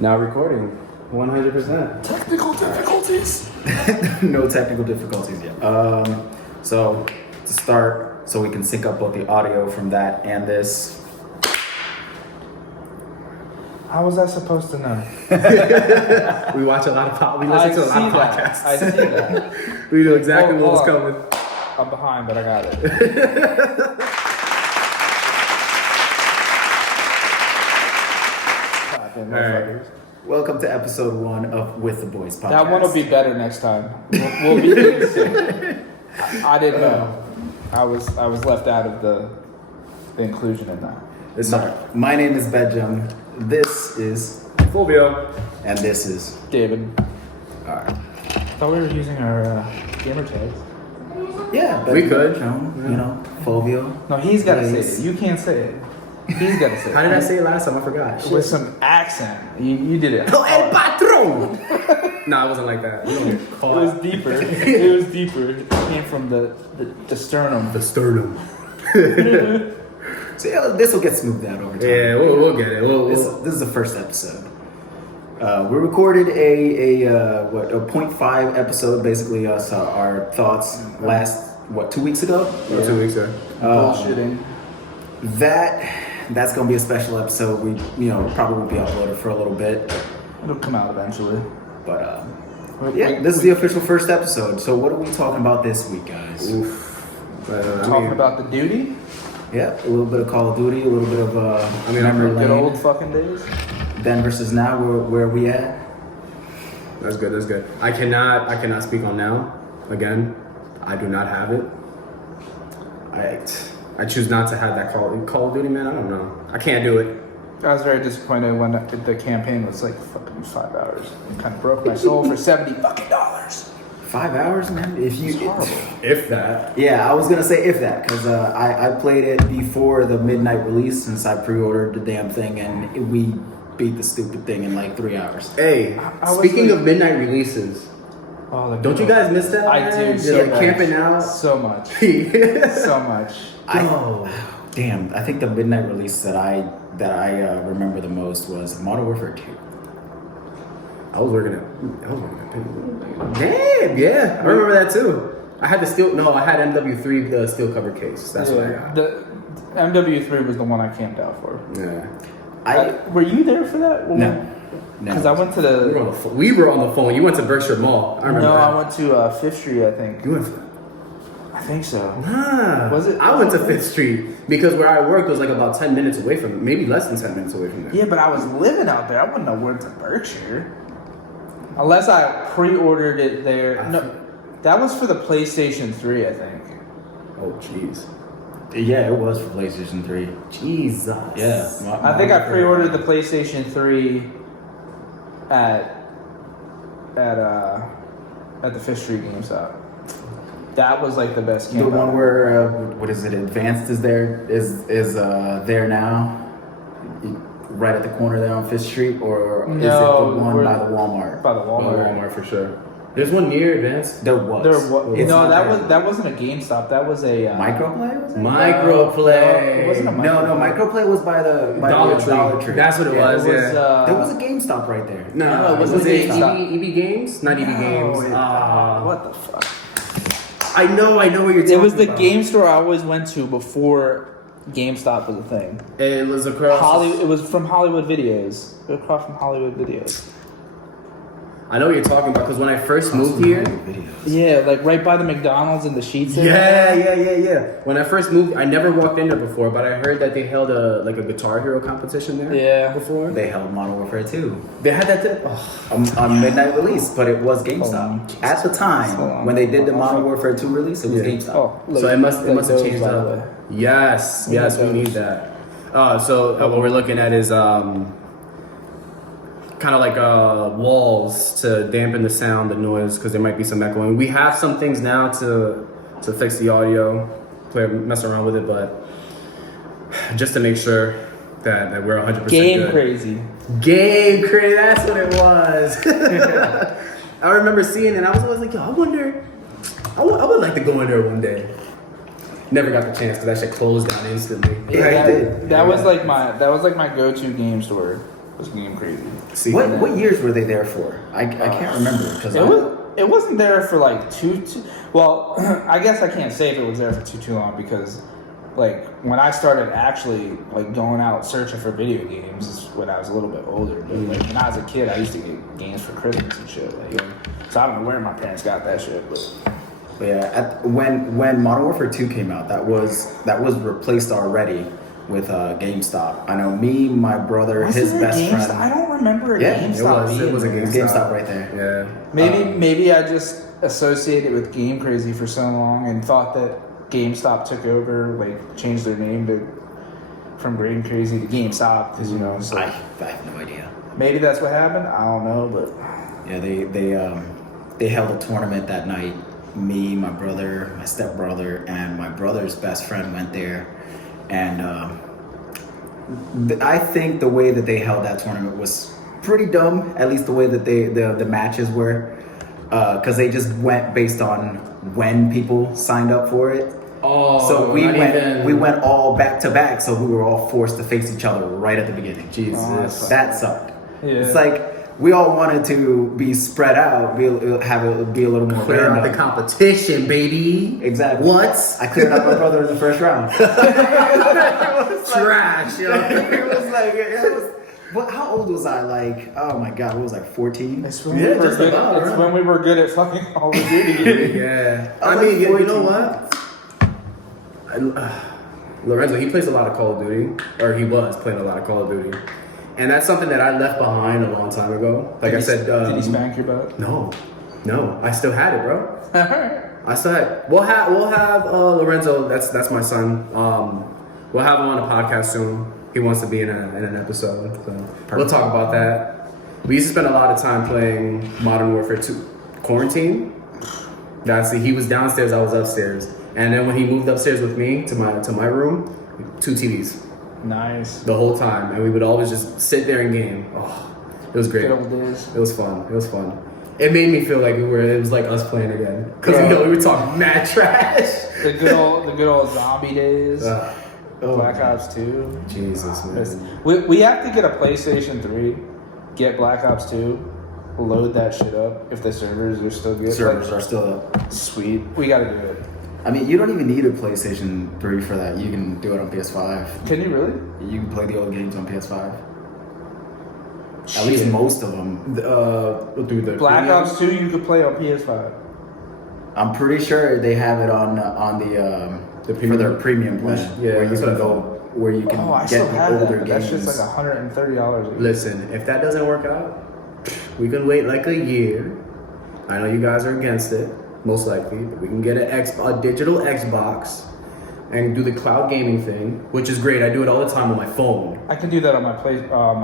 Now recording. 100%. Technical difficulties. No technical difficulties yet. So to start, so we can sync up both the audio from that and this. How was I supposed to know? We watch a lot of we listen to a lot of podcasts. I see that. We know exactly what's coming. I'm behind, but I got it. Alright. Welcome to episode 1 of With the Boys podcast. That one will be better next time. We'll be doing it soon. I didn't know. I was left out of the inclusion in that. My name is Bedjam. This is Fulvio. And this is David. Alright. I thought we were using our gamer tags. Yeah, we could. You know, Fulvio. No, he's got to say it. You can't say it. He's got to say it. How did I say it last time? I forgot. With some accent. You did it. Oh, El Patron! No, it wasn't like that. It was deeper. It was deeper. It came from the sternum. The sternum. So yeah, this will get smoothed out over time. Yeah, we'll get it. This is the first episode. We recorded a 0.5 episode, basically us our thoughts last 2 weeks ago. Or 2 weeks ago. Bullshitting. That's gonna be a special episode. We probably won't be uploaded for a little bit, It'll come out eventually. but this is the official first episode. So what are we talking about this week, guys? Oof. Talking about the duty. Yeah, a little bit of Call of Duty, a little bit of memory Good lane. old fucking days. Then versus now, where are we at? That's good. I cannot speak on now. Again, I do not have it. I choose not to have that Call of Duty, man. I don't know. I can't do it. I was very disappointed when the campaign was like fucking 5 hours. It kind of broke my soul for $70 fucking. 5 hours, man. It's horrible. If that. Yeah, I was gonna say if that, because I played it before the midnight release since I pre-ordered the damn thing, and we beat the stupid thing in like 3 hours. Hey, speaking of midnight releases, don't you guys miss that? I man? do. You're like camping out. So much. So much. Damn, I think the midnight release that I remember the most was Modern Warfare 2. I was working at Damn, yeah. I remember that too. I had I had MW3, the steel cover case. That's what I got. The MW3 was the one I camped out for. Yeah. Were you there for that? No. Because I went to the... We were on the phone. You went to Berkshire Mall. I remember that. I went to Fifth Street, I think. You went to... I think so. Nah. Was it? I went to Fifth Street because where I worked was like about 10 minutes away from it. Maybe less than 10 minutes away from there. Yeah, but I was living out there. I wouldn't have went to Berkshire. Unless I pre-ordered it there. That was for the PlayStation 3, I think. Oh, jeez. Yeah, it was for PlayStation 3. Jesus. Yeah. I think I pre-ordered the PlayStation 3 at the Fifth Street GameStop. That was like the best game. The one where what is it? Advanced is there now, right at the corner there on Fifth Street, or is it the one by the Walmart? By the Walmart. By the Walmart for sure. There's one near Advanced. There was. That wasn't a GameStop. That was a Microplay. Was it? Microplay. It wasn't a No, Microplay was by the Dollar Tree. That's what it was. There was a GameStop right there. No, it was it GameStop. EB Games? Not EB Games. What the fuck? I know what you're talking about. It was the game store I always went to before GameStop was a thing. It was across... It was from Hollywood Videos. It was across from Hollywood Videos. I know what you're talking about, because when I first moved here... Yeah, like right by the McDonald's and the sheets. Yeah. When I first moved, I never walked in there before, but I heard that they held a Guitar Hero competition there. Yeah. Before. They held Modern Warfare 2. They had that too? On midnight release, but it was GameStop. At the time, when they did the Modern Warfare 2 release, it was GameStop. So it must have changed up. Yes, we need that. So what we're looking at is kind of like walls to dampen the sound, the noise, because there might be some echoing. We have some things now to fix the audio, mess around with it, but just to make sure that we're 100% Game good. crazy, that's what it was. I remember seeing it, and I was always like, yo, I wonder, I would like to go in there one day. Never got the chance because that shit closed down instantly. Yeah, that was like my go-to game store. was Game Crazy. See, What years were they there for? I can't remember because It wasn't there for like too. Well, I guess I can't say if it was there for too long because, like, when I started actually like going out searching for video games is when I was a little bit older. But like when I was a kid, I used to get games for Christmas and shit. Like, so I don't know where my parents got that shit, but yeah, when Modern Warfare 2 came out, that was replaced already with GameStop. I know me, my brother, his best friend. I don't remember a Yeah, GameStop. it was a GameStop right there. Yeah. Maybe I just associated with Game Crazy for so long and thought that GameStop took over, like changed their name from Game Crazy to GameStop because it's like, I have no idea. Maybe that's what happened. I don't know, but Yeah, they held a tournament that night. Me, my brother, my stepbrother, and my brother's best friend went there, and I think the way that they held that tournament was pretty dumb. At least the way that the matches were, because they just went based on when people signed up for it. Oh, so we went all back to back, so we were all forced to face each other right at the beginning. Jesus, that sucked. Yeah. It's like we all wanted to be spread out, be a little more clear out random. the competition, baby. Exactly. What? I cleared out my brother in the first round. Trash, yo. it was. What? How old was I? Like, oh my god, what was I? 14? it's when we were good at fucking Call of Duty. Yeah. I I was mean, like you know 14. what? Lorenzo, he plays a lot of Call of Duty, or he was playing a lot of Call of Duty, and that's something that I left behind a long time ago. Like I said, did he spank your butt? No, I still had it, bro. Alright. I still had. We'll have Lorenzo. That's my son. We'll have him on a podcast soon. He wants to be in an episode. So we'll talk about that. We used to spend a lot of time playing Modern Warfare 2. Quarantine. He was downstairs. I was upstairs. And then when he moved upstairs with me to my room, 2 TVs Nice. the whole time, and we would always just sit there and game. Oh, it was great. Good old days. It was fun. It made me feel like it was like us playing again because we were talking mad trash. The good old zombie days. Black man. Ops 2. Jesus, man. We have to get a PlayStation 3, get Black Ops 2, load that shit up if the servers are still good. Servers are still up. Sweet. We gotta do it. I mean, you don't even need a PlayStation 3 for that. You can do it on PS5. Can you really? You can play the old games on PS5. At least most of them. The Black Ops 2 you could play on PS5. I'm pretty sure they have it on the for their premium plan. Yeah, where you that's can what I go, where you can I get still the have older that, but games. that's just like $130. Listen, if that doesn't work out, we can wait like a year. I know you guys are against it, most likely, but we can get a digital Xbox and do the cloud gaming thing, which is great. I do it all the time on my phone. I can do that on my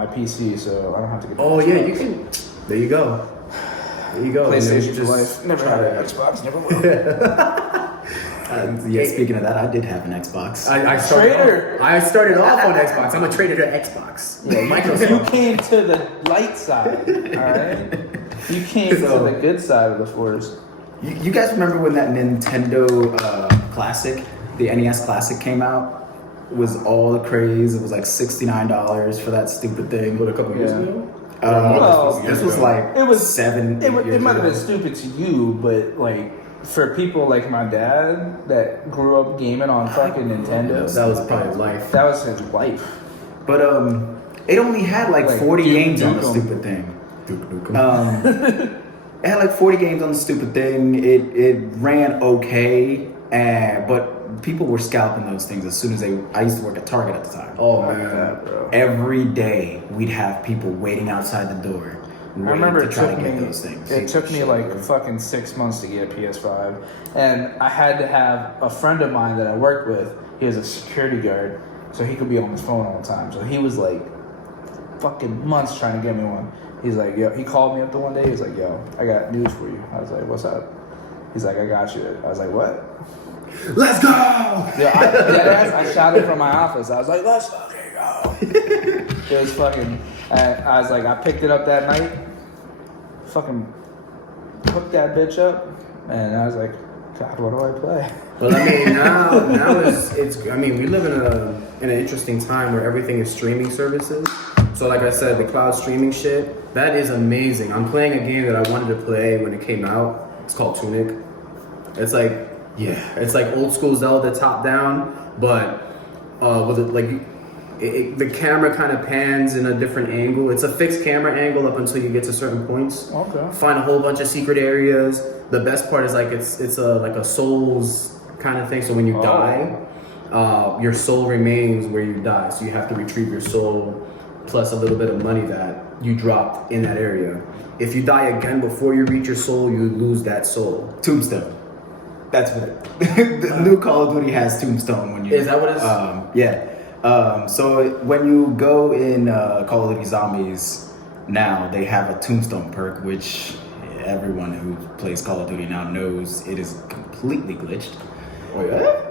PC, so I don't have to get. Oh yeah, you can. There you go. PlayStation And then for life. Never had an Xbox. Never will. Yeah, speaking of that, I did have an Xbox. I started off on Xbox. I'm a trader to Xbox. Yeah, Microsoft. you came to the light side, all right? You came to the good side of the force. You guys remember when that Nintendo Classic, the NES Classic came out? It was all the craze. It was like $69 for that stupid thing. What, a couple years ago? This was like It was 7. It might have been stupid to you, but like for people like my dad that grew up gaming on fucking Nintendo, That was probably life. that was his life. But it only had like 40 Duke games on the Nukem. stupid thing. It had like 40 games on the stupid thing. It ran okay, but people were scalping those things as soon as I used to work at Target at the time. Oh Like man. that, bro. Every day we'd have people waiting outside the door. I remember to try to get those things. It took me like fucking 6 months to get a PS5, and I had to have a friend of mine that I worked with. He was a security guard, so he could be on his phone all the time. So he was like fucking months trying to get me one. He's like, yo, he called me up the one day. He's like, yo, I got news for you. I was like, what's up? He's like, I got you. I was like, what? Let's go! Yeah, I shot him from my office. I was like, let's fucking go. It was fucking. I was like, I picked it up that night. Fucking hooked that bitch up, and I was like, God, what do I play? Well, I mean, now it's. I mean, we live in an interesting time where everything is streaming services. So like I said, the cloud streaming shit, that is amazing. I'm playing a game that I wanted to play when it came out. It's called Tunic. It's like, it's like old school Zelda top down, but with the camera kind of pans in a different angle. It's a fixed camera angle up until you get to certain points. Okay. Find a whole bunch of secret areas. The best part is like it's a souls kind of thing. So when you die, your soul remains where you die. So you have to retrieve your soul plus a little bit of money that you dropped in that area. If you die again before you reach your soul, you lose that soul. Tombstone. That's what the new Call of Duty has. Tombstone. When you Is that what it is? Yeah. So when you go in Call of Duty Zombies now, they have a Tombstone perk, which everyone who plays Call of Duty now knows it is completely glitched. Oh yeah?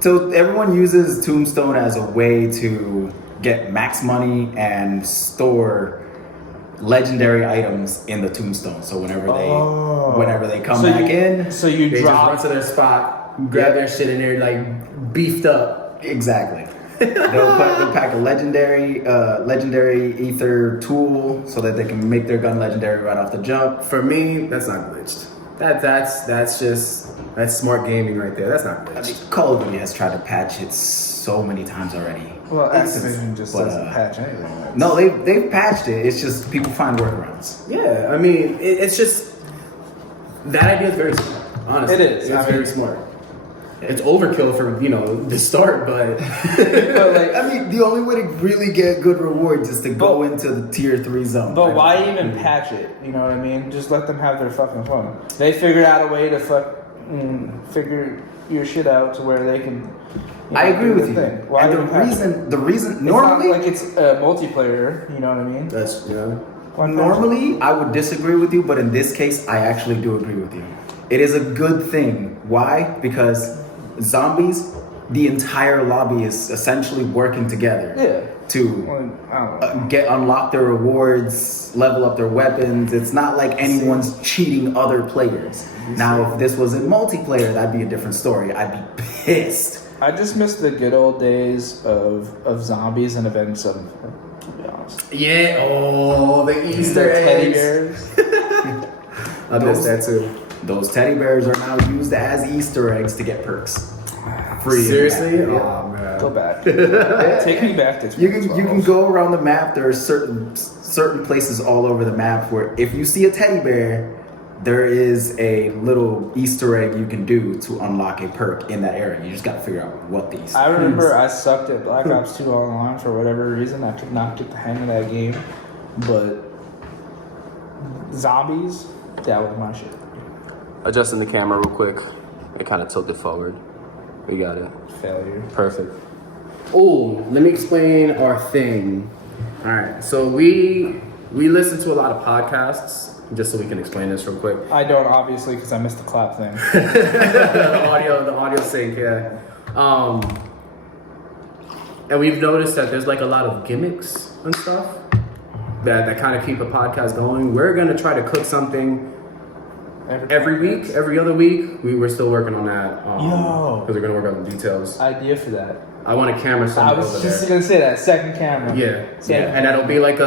So everyone uses Tombstone as a way to get max money and store legendary items in the Tombstone. So whenever they come back in, so you They drop just run to their spot, grab their shit in there like beefed up. exactly. They'll pack a legendary ether tool so that they can make their gun legendary right off the jump. For me, that's not glitched. That's smart gaming right there. That's not I glitched. mean, Call of Duty has tried to patch it so many times already. well, It's- Activision just but, doesn't patch anything. It's- No, they've patched it. It's just people find workarounds. Yeah, I mean, it's just that idea is very smart. Honestly, It is. It's very smart. It's overkill for the start, but but like, I mean, the only way to really get good rewards is to go into the tier 3 zone. but why even patch it? You know what I mean? Just let them have their fucking fun. They figured out a way to figure your shit out to where they can. I agree do with the you. thing. Why And even patch it? the reason It's normally, not like it's multiplayer. You know what I mean? that's Why patch it? normally I would disagree with you, but in this case, I actually do agree with you. It is a good thing. Why? Because zombies, the entire lobby is essentially working together Yeah. to Well, I don't know. unlock their rewards, level up their weapons. It's not like anyone's cheating other players. Now, if this was in multiplayer, that'd be a different story. I'd be pissed. I just miss the good old days of zombies and Avenged Sevenfold. To be honest. yeah. Oh, the Easter Teddy eggs. bears. I missed that too. Those teddy bears are now used as Easter eggs to get perks. Free. Seriously? Yeah. Oh man. Go back. Take me back to You can go around the map. There are certain places all over the map where if you see a teddy bear, there is a little Easter egg you can do to unlock a perk in that area. You just got to figure out what the Easter I egg remember is. I sucked at Black Ops 2 online for whatever reason. I could not get the hang of that game. But zombies, that was my shit. Adjusting the camera real quick. It kind of tilted forward. We got it. Failure. Perfect. Oh, let me explain our thing. All right. So we listen to a lot of podcasts. Just so we can explain this real quick. I don't, obviously, because I missed the clap thing. the audio sync, yeah. And we've noticed that there's like a lot of gimmicks and stuff that kind of keep a podcast going. We're gonna try to cook something every week, every other week. We're still working on that. Yo. Because we're gonna work on the details. Idea for that. I want a camera I somewhere was over just there. going to say that. Second camera. Yeah, Second and that'll be like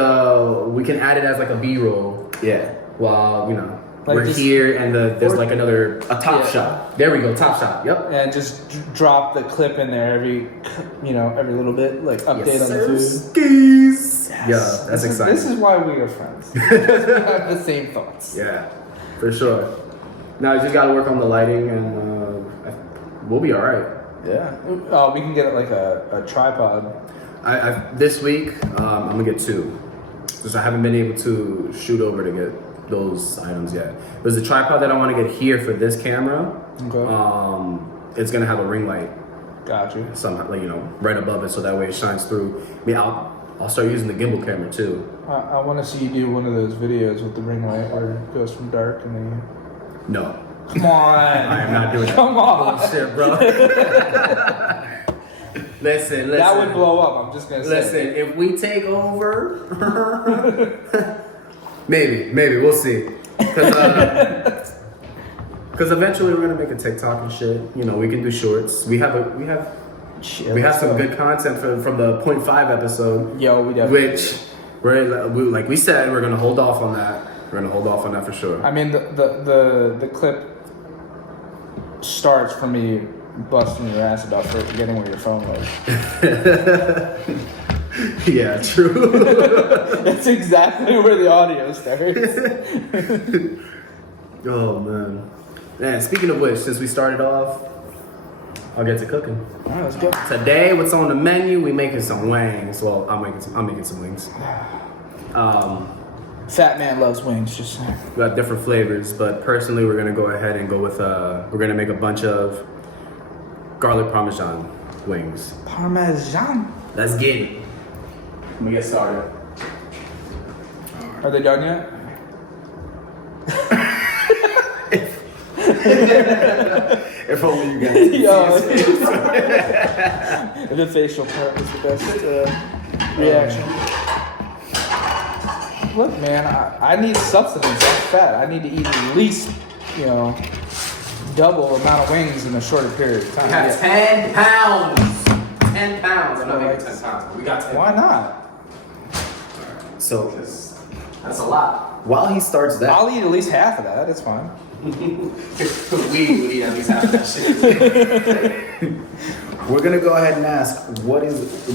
we can add it as like a B-roll Yeah. while Like we're just- here and there's like another A top Yeah. shot. There we go, top shot. Yep. And just drop the clip in there every little bit, like update on the food. Skis. Yeah, that's This is- exciting. This is why we are friends. Because we have the same thoughts. Yeah, for sure. Now you just gotta work on the lighting and we'll be all right. Yeah. We can get like a tripod. This week I'm gonna get 2, because I haven't been able to shoot over to get those items yet. There's a tripod that I want to get here for this camera. Okay. It's gonna have a ring light Got you. somehow, right above it, so that way it shines through. I mean, I'll start using the gimbal camera too. I want to see you do one of those videos with the ring light where it goes from dark and then No, Come on. I am not doing that. Come on. Bullshit, bro. Listen. That would blow up, I'm just going to say. Listen, if we take over, maybe, we'll see. Because eventually we're gonna make a TikTok and shit. We can do shorts. We have Shit, We have some let's go. good content from the 0.5 episode, Yo, we definitely. which like we said, we're gonna hold off on that. We're gonna hold off on that for sure. I mean, the clip starts from me busting your ass about forgetting where your phone was. Yeah, true. That's exactly where the audio starts. Oh man. Man, speaking of which, since we started off, I'll get to cooking. All right, let's go. Today, what's on the menu? We making some wings. Well, I'm making some wings. Fat man loves wings. Just saying. We got different flavors, but personally, we're gonna go ahead and go with we're gonna make a bunch of garlic parmesan wings. Parmesan. Let's get it. Let me get started. Are they done yet? If only you guys. Yo, the facial part is the best reaction. Look, man, I need substance. I'm fat. I need to eat at least, double amount of wings in a shorter period of time. We have 10 pounds. 10 pounds. I'm not making 10 pounds. But we got 10. Why not? So That's a lot. while he starts that, I'll eat at least half of that. It's fine. We would eat at least half of that shit. we're gonna go ahead and ask,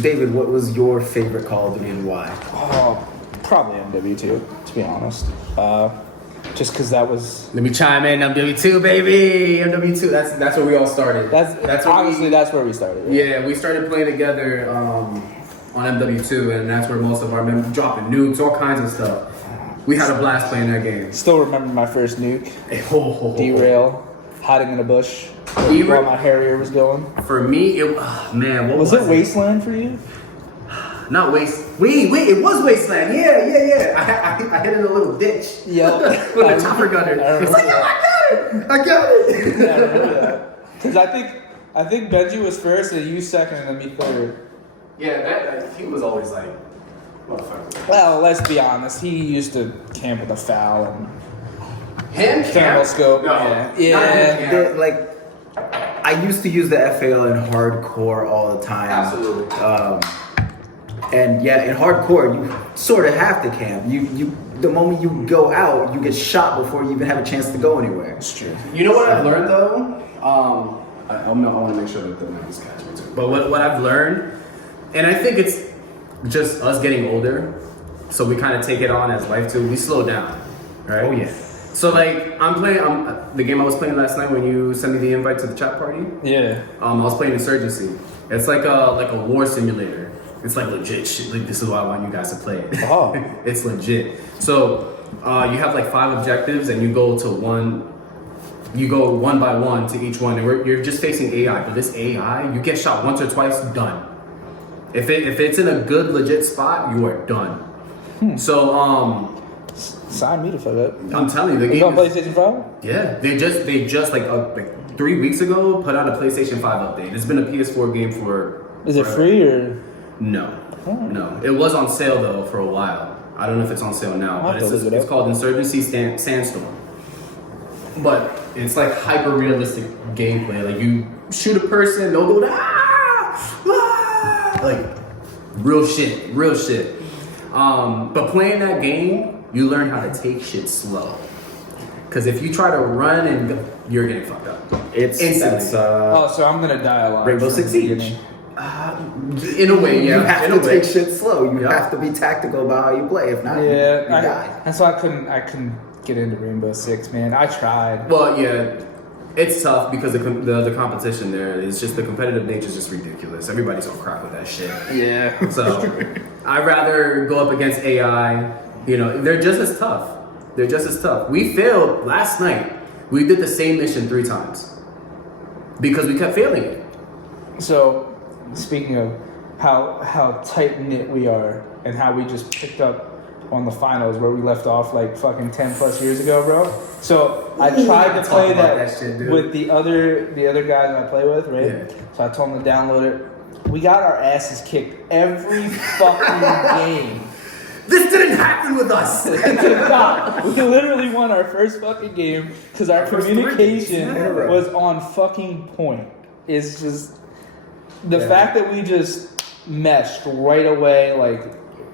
David? What was your favorite Call of Duty and why? Oh, probably MW2, to be honest. Just because that was. Let me chime in. MW2, baby. MW2. That's where we all started. That's honestly that's where we started. Right? Yeah, we started playing together on MW2, and that's where most of our members dropping nukes, all kinds of stuff. We had a blast playing that game. Still remember my first nuke. Oh. Derail, hiding in a bush Even- while my Harrier was going. For me, what Was it Wasteland for you? Not Waste. Wait, it was Wasteland. Yeah. I hit in a little ditch. Yep. With a chopper gunner. It's like, yo, I got it. Yeah, I remember that. Because I think Benji was first, and you second, and then me third. Yeah, he was always like, motherfucker. Well, let's be honest. He used to camp with a foul and Him? thermal scope. No. Yeah. I used to use the FAL in hardcore all the time. Absolutely. And yeah, in hardcore, you sort of have to camp. The moment you go out, you get shot before you even have a chance to go anywhere. That's true. You know what I've learned though? I want to make sure that the mic is catching me too. But what I've learned, and I think it's just us getting older, so we kind of take it on as life too. We slow down, right? Oh yeah. So like I'm playing the game I was playing last night when you sent me the invite to the chat party. Yeah. I was playing Insurgency. It's like a war simulator. It's like legit shit. Like this is why I want you guys to play it. Oh. It's legit. So you have like 5 objectives, and you go one by one to each one, and you're just facing AI. But this AI, you get shot once or twice, done. If it's in a good legit spot, you are done. So Sign me to fuck up. I'm telling you, the Is it game on PlayStation 5? yeah, they just like 3 weeks ago put out a PlayStation 5 update. It's been a PS4 game for. Is it forever. free or? No. It was on sale though for a while. I don't know if it's on sale now, I'll but have to look it it's up. called Insurgency Sandstorm. But it's like hyper realistic gameplay. Like you shoot a person, they'll go like real shit. But playing that game, you learn how to take shit slow. Because if you try to run and go, you're getting fucked up. Instantly. That's So I'm gonna die a lot. Rainbow from Six the Siege. beginning. In a way, yeah. You have in to a way. take shit slow. You Yeah. have to be tactical about how you play. If not, you die. That's why I couldn't get into Rainbow Six, man. I tried. Well, yeah, it's tough because the competition there is just the competitive nature is just ridiculous. Everybody's on crack with that shit. Yeah. So I'd rather go up against AI. They're just as tough. We failed last night. We did the same mission 3 times because we kept failing it. So, speaking of how tight knit we are and how we just picked up on the finals where we left off like fucking 10 plus years ago, bro. So I tried to Talk play about that that shit, dude. with the other guys I play with, right? Yeah. So I told them to download it. We got our asses kicked every fucking game. This didn't happen with us. It did not. We literally won our first fucking game because our First 3 communication in a row. was on fucking point. It's just The fact that we just meshed right away, like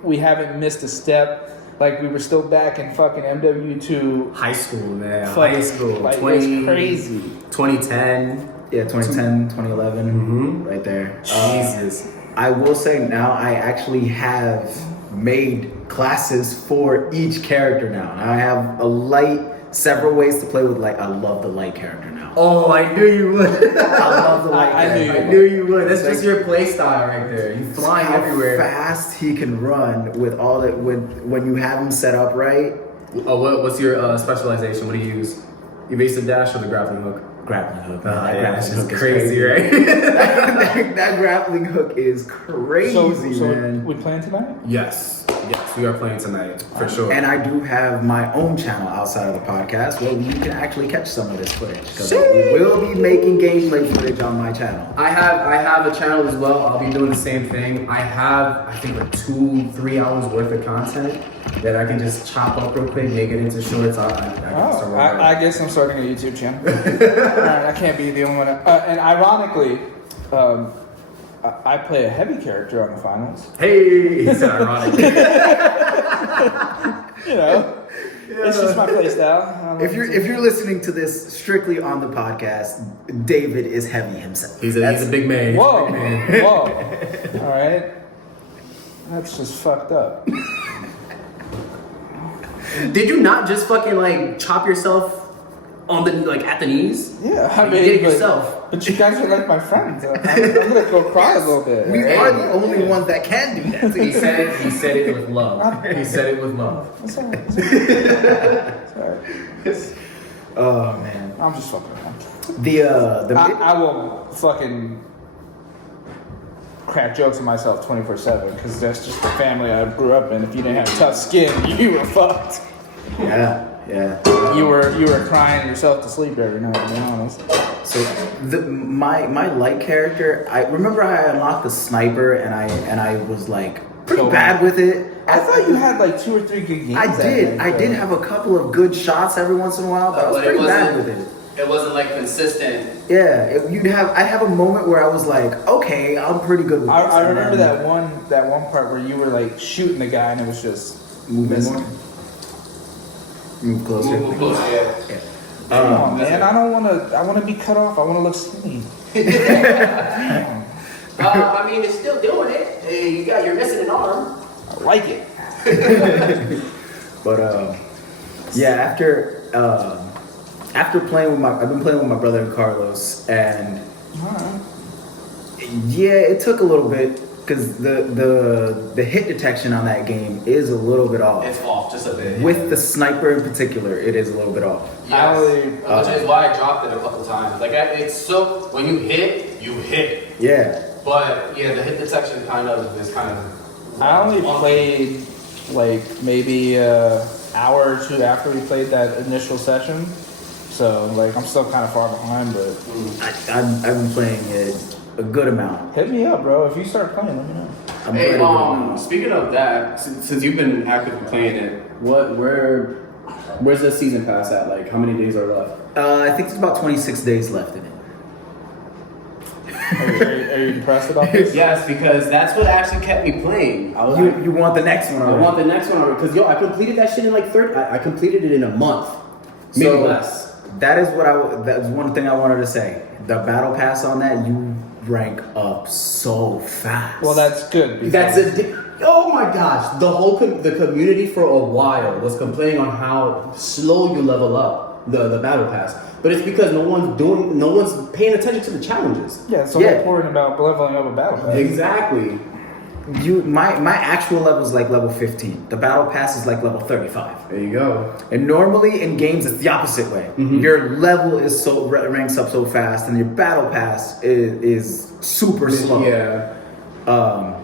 we haven't missed a step. Like we were still back in fucking MW2. High school, man. Fucking, High school. like, 20, it's crazy. 2010. Yeah, 2010, 2011, right there. Jesus. I will say now I actually have made classes for each character now. I have several ways to play with light. I love the light character now. Oh, I knew you would. I love the light character. I knew you would. That's just your play style right there. You flying How everywhere. fast he can run with all that when you have him set up right. Oh, what's your specialization? What do you use? Evasive dash or the grappling hook? Grappling hook. Yeah, Grappling it's hook is crazy, right? that grappling hook is crazy, So man. we playing tonight? Yes, we are playing tonight for sure. And I do have my own channel outside of the podcast where you can actually catch some of this footage. Because we will be making gameplay footage on my channel. I have a channel as well. I'll be doing the same thing. I have, I think, like 2-3 hours worth of content that I can just chop up real quick, make it into shorts. I guess I'm starting a YouTube channel. Alright, I can't be the only one. And ironically, I play a heavy character on the finals. Hey, it's ironic. You know, it's just my play style. If you're listening to this strictly on the podcast, David is heavy himself. He's a big man. Whoa, He's a big man. whoa. All right, that's just fucked up. Did you not just fucking like chop yourself on the at the knees? Yeah, I You mean, did it but- yourself. But you guys are like my friends. I'm gonna go cry a little bit. We are the only ones that can do that. He said it. He said it with love. He said it with love. It's all right. It's all right. Oh man. I'm just fucking around. I will fucking crack jokes on myself 24/7 because that's just the family I grew up in. If you didn't have tough skin, you were fucked. Yeah. You were crying yourself to sleep every night. To be honest. So my light character, I remember I unlocked the sniper and I was like pretty bad with it. I thought you had like 2 or 3 good games. I did have a couple of good shots every once in a while, but I was pretty bad with it. It wasn't like consistent. Yeah, I'd have a moment where I was like, okay, I'm pretty good with this. I remember that one part where you were like shooting the guy and it was just moving. Move closer. Move closer, yeah. Come on, man. I want to be cut off. I want to look skinny. I mean, it's still doing it. Hey, you're missing an arm. I like it. But yeah, after playing with I've been playing with my brother and Carlos, and yeah, it took a little bit because the hit detection on that game is a little bit off. It's off just a bit. With the sniper in particular, it is a little bit off. Yes, which is why I dropped it a couple times. Like it's so when you hit, you hit. Yeah. But yeah, the hit detection is kind of. I only played like maybe an hour or 2 after we played that initial session, so like I'm still kind of far behind. But I've been playing it a good amount. hit me up, bro. If you start playing, let me know. Hey, speaking of that, since you've been actively playing it, where's the season pass at? Like, how many days are left? I think there's about 26 days left in it. Are you depressed about this? Yes, because that's what actually kept me playing. I was You want the next one I already? want the next one already. Because I completed that shit in like 30. I completed it in a month, maybe less. That is that's one thing I wanted to say. The battle pass on that, you rank up so fast. Well, that's good. That's it. Oh my gosh, the community for a while was complaining on how slow you level up the battle pass, but it's because no one's paying attention to the challenges. Yeah, so important about leveling up a battle pass. Exactly. My actual level is like level 15. The battle pass is like level 35. There you go. And normally in games it's the opposite way. Mm-hmm. Your level is ranks up so fast, and your battle pass is super slow. Yeah.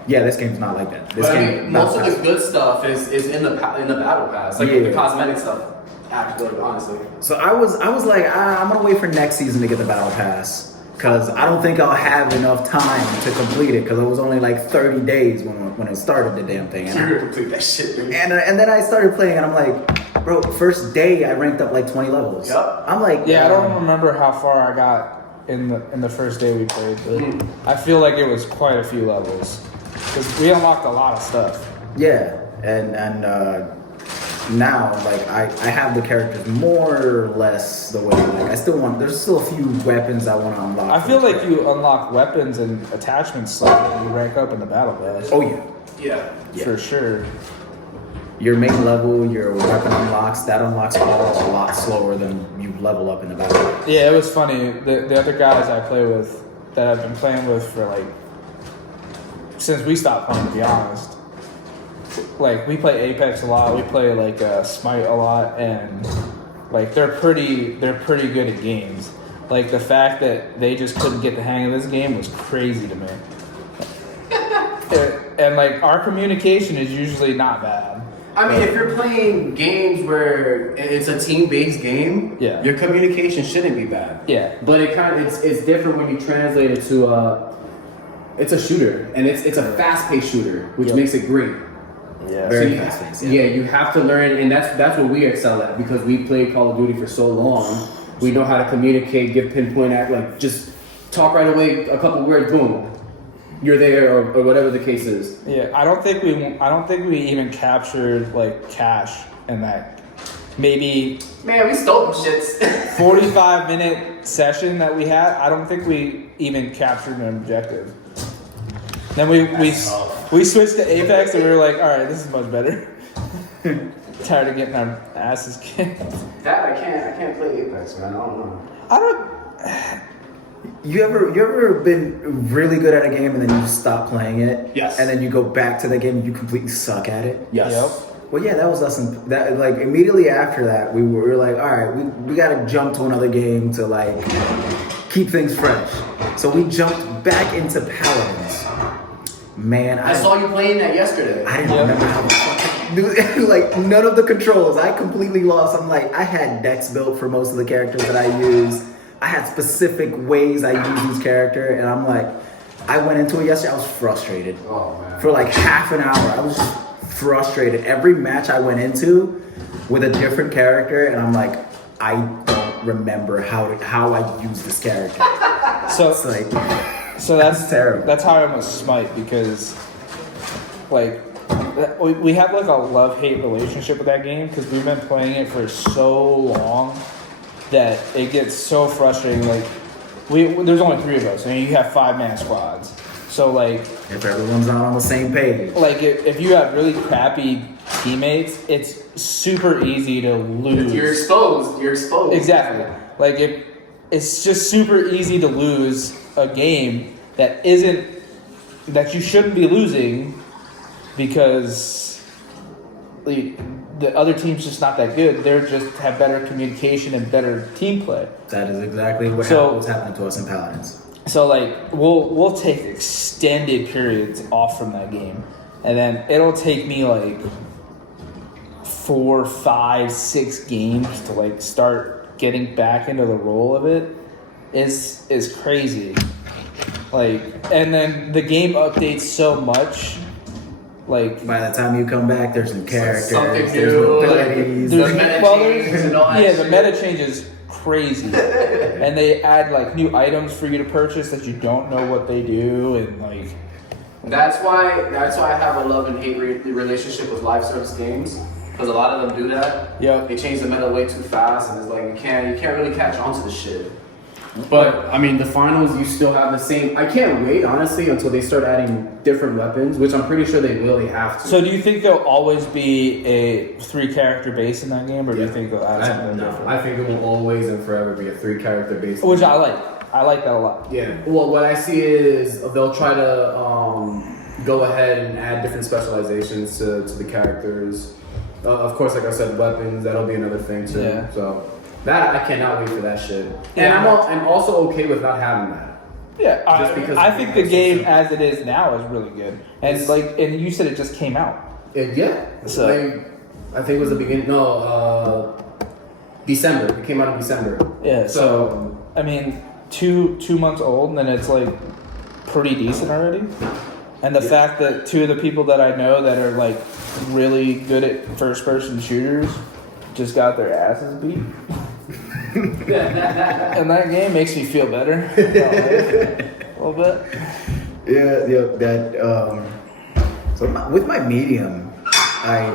Yeah, this game's not like that. This But I game, mean, most of the good stuff is in the battle pass, like the cosmetic stuff. Actually, honestly. So I was like, I'm gonna wait for next season to get the battle pass. Because I don't think I'll have enough time to complete it. Because it was only like 30 days when I started the damn thing. You're gonna complete that shit, dude. And then I started playing, and I'm like, bro, first day I ranked up like 20 levels. Yep. I'm like, Yeah, I don't remember how far I got in the first day we played, but I feel like it was quite a few levels because we unlocked a lot of stuff. Yeah, and now like I have the characters more or less the way like I still want. There's still a few weapons I want to unlock. I feel like you unlock weapons and attachments slightly when you rank up in the battle pass. Oh yeah. Yeah. For sure. Your main level, your weapon unlocks. That unlocks all a lot slower than you level up in the battle pass. Yeah, it was funny. The other guys I play with that I've been playing with for like since we stopped playing, to be honest. Like we play Apex a lot, we play like Smite a lot, and like they're pretty good at games. Like the fact that they just couldn't get the hang of this game was crazy to me. And like our communication is usually not bad. I mean, if you're playing games where it's a team-based game, Yeah. your communication shouldn't be bad. Yeah. But it's different when you translate it to it's a shooter, and it's a fast-paced shooter, which Yep. makes it great. Yeah. Very So fast-paced, yeah, you have to learn, and that's what we excel at because we played Call of Duty for so long. We know how to communicate, give pinpoint at like just talk right away, a couple words, boom, you're there, or whatever the case is. Yeah, I don't think we even captured like cash in that. Maybe Man, we stole them shits. 45-minute session that we had. I don't think we even captured an objective. Then we switched to Apex and we were like, all right, this is much better. Tired of getting our asses kicked. That I can't play Apex, man. I don't know. I don't. You ever been really good at a game and then you stop playing it? Yes. And then you go back to the game and you completely suck at it? Yes. Yep. Well, yeah, that was us. That like immediately after that, we were like, all right, we got to jump to another game to like keep things fresh. So we jumped back into Paladins. Man, I saw you playing that yesterday. I didn't remember how the fuck dude, like none of the controls. I completely lost. I'm like, I had decks built for most of the characters that I use. I had specific ways I use each character, and I'm like, I went into it yesterday. I was frustrated. Oh man. For like half an hour, I was just frustrated. Every match I went into with a different character, and I'm like, I don't remember how I use this character. So It's like, so that's terrible. That's how I'm a Smite because, like, we have like a love-hate relationship with that game because we've been playing it for so long that it gets so frustrating. Like, there's only 3 of us, and you have 5-man squads. So like, if everyone's not on the same page. like if you have really crappy teammates, it's super easy to lose. You're exposed. Exactly. Like it's just super easy to lose a game that you shouldn't be losing because the other team's just not that good. They're just have better communication and better team play. That is exactly what's happening to us in Paladins. So like we'll take extended periods off from that game, and then it'll take me like 4, 5, 6 games to like start getting back into the role of it. Is crazy. Like, and then the game updates so much. Like By the time you come back, there's new characters, something there's new, new like, abilities. the meta changes and all that yeah, the shit. meta changes crazy, and they add like new items for you to purchase that you don't know what they do, and like That's why I have a love and hate relationship with live service games because a lot of them do that. Yep. They change the meta way too fast, and it's like you can't really catch on to the shit. But I mean, the finals you still have the same. I can't wait honestly until they start adding different weapons, which I'm pretty sure they will. They have to. So do you think there'll always be a 3-character base in that game, or do you think they'll add something different? I think it will always and forever be a 3-character base. Which I like. I like that a lot. Yeah. Well, what I see is they'll try to go ahead and add different specializations to the characters. Of course, like I said, weapons. That'll be another thing too. Yeah. So that I cannot wait for that shit. And Yeah. I'm also okay with not having that. Yeah, Just because I think the it's game so as it is now is really good, and and you said it just came out. Yeah. So- I think it was the beginning. No, December. It came out in December. Yeah. So I mean, 2 months old, and then it's like pretty decent already. And the fact that 2 of the people that I know that are like really good at first-person shooters just got their asses beat. And that game makes me feel better. A little bit. Yeah. With my medium, I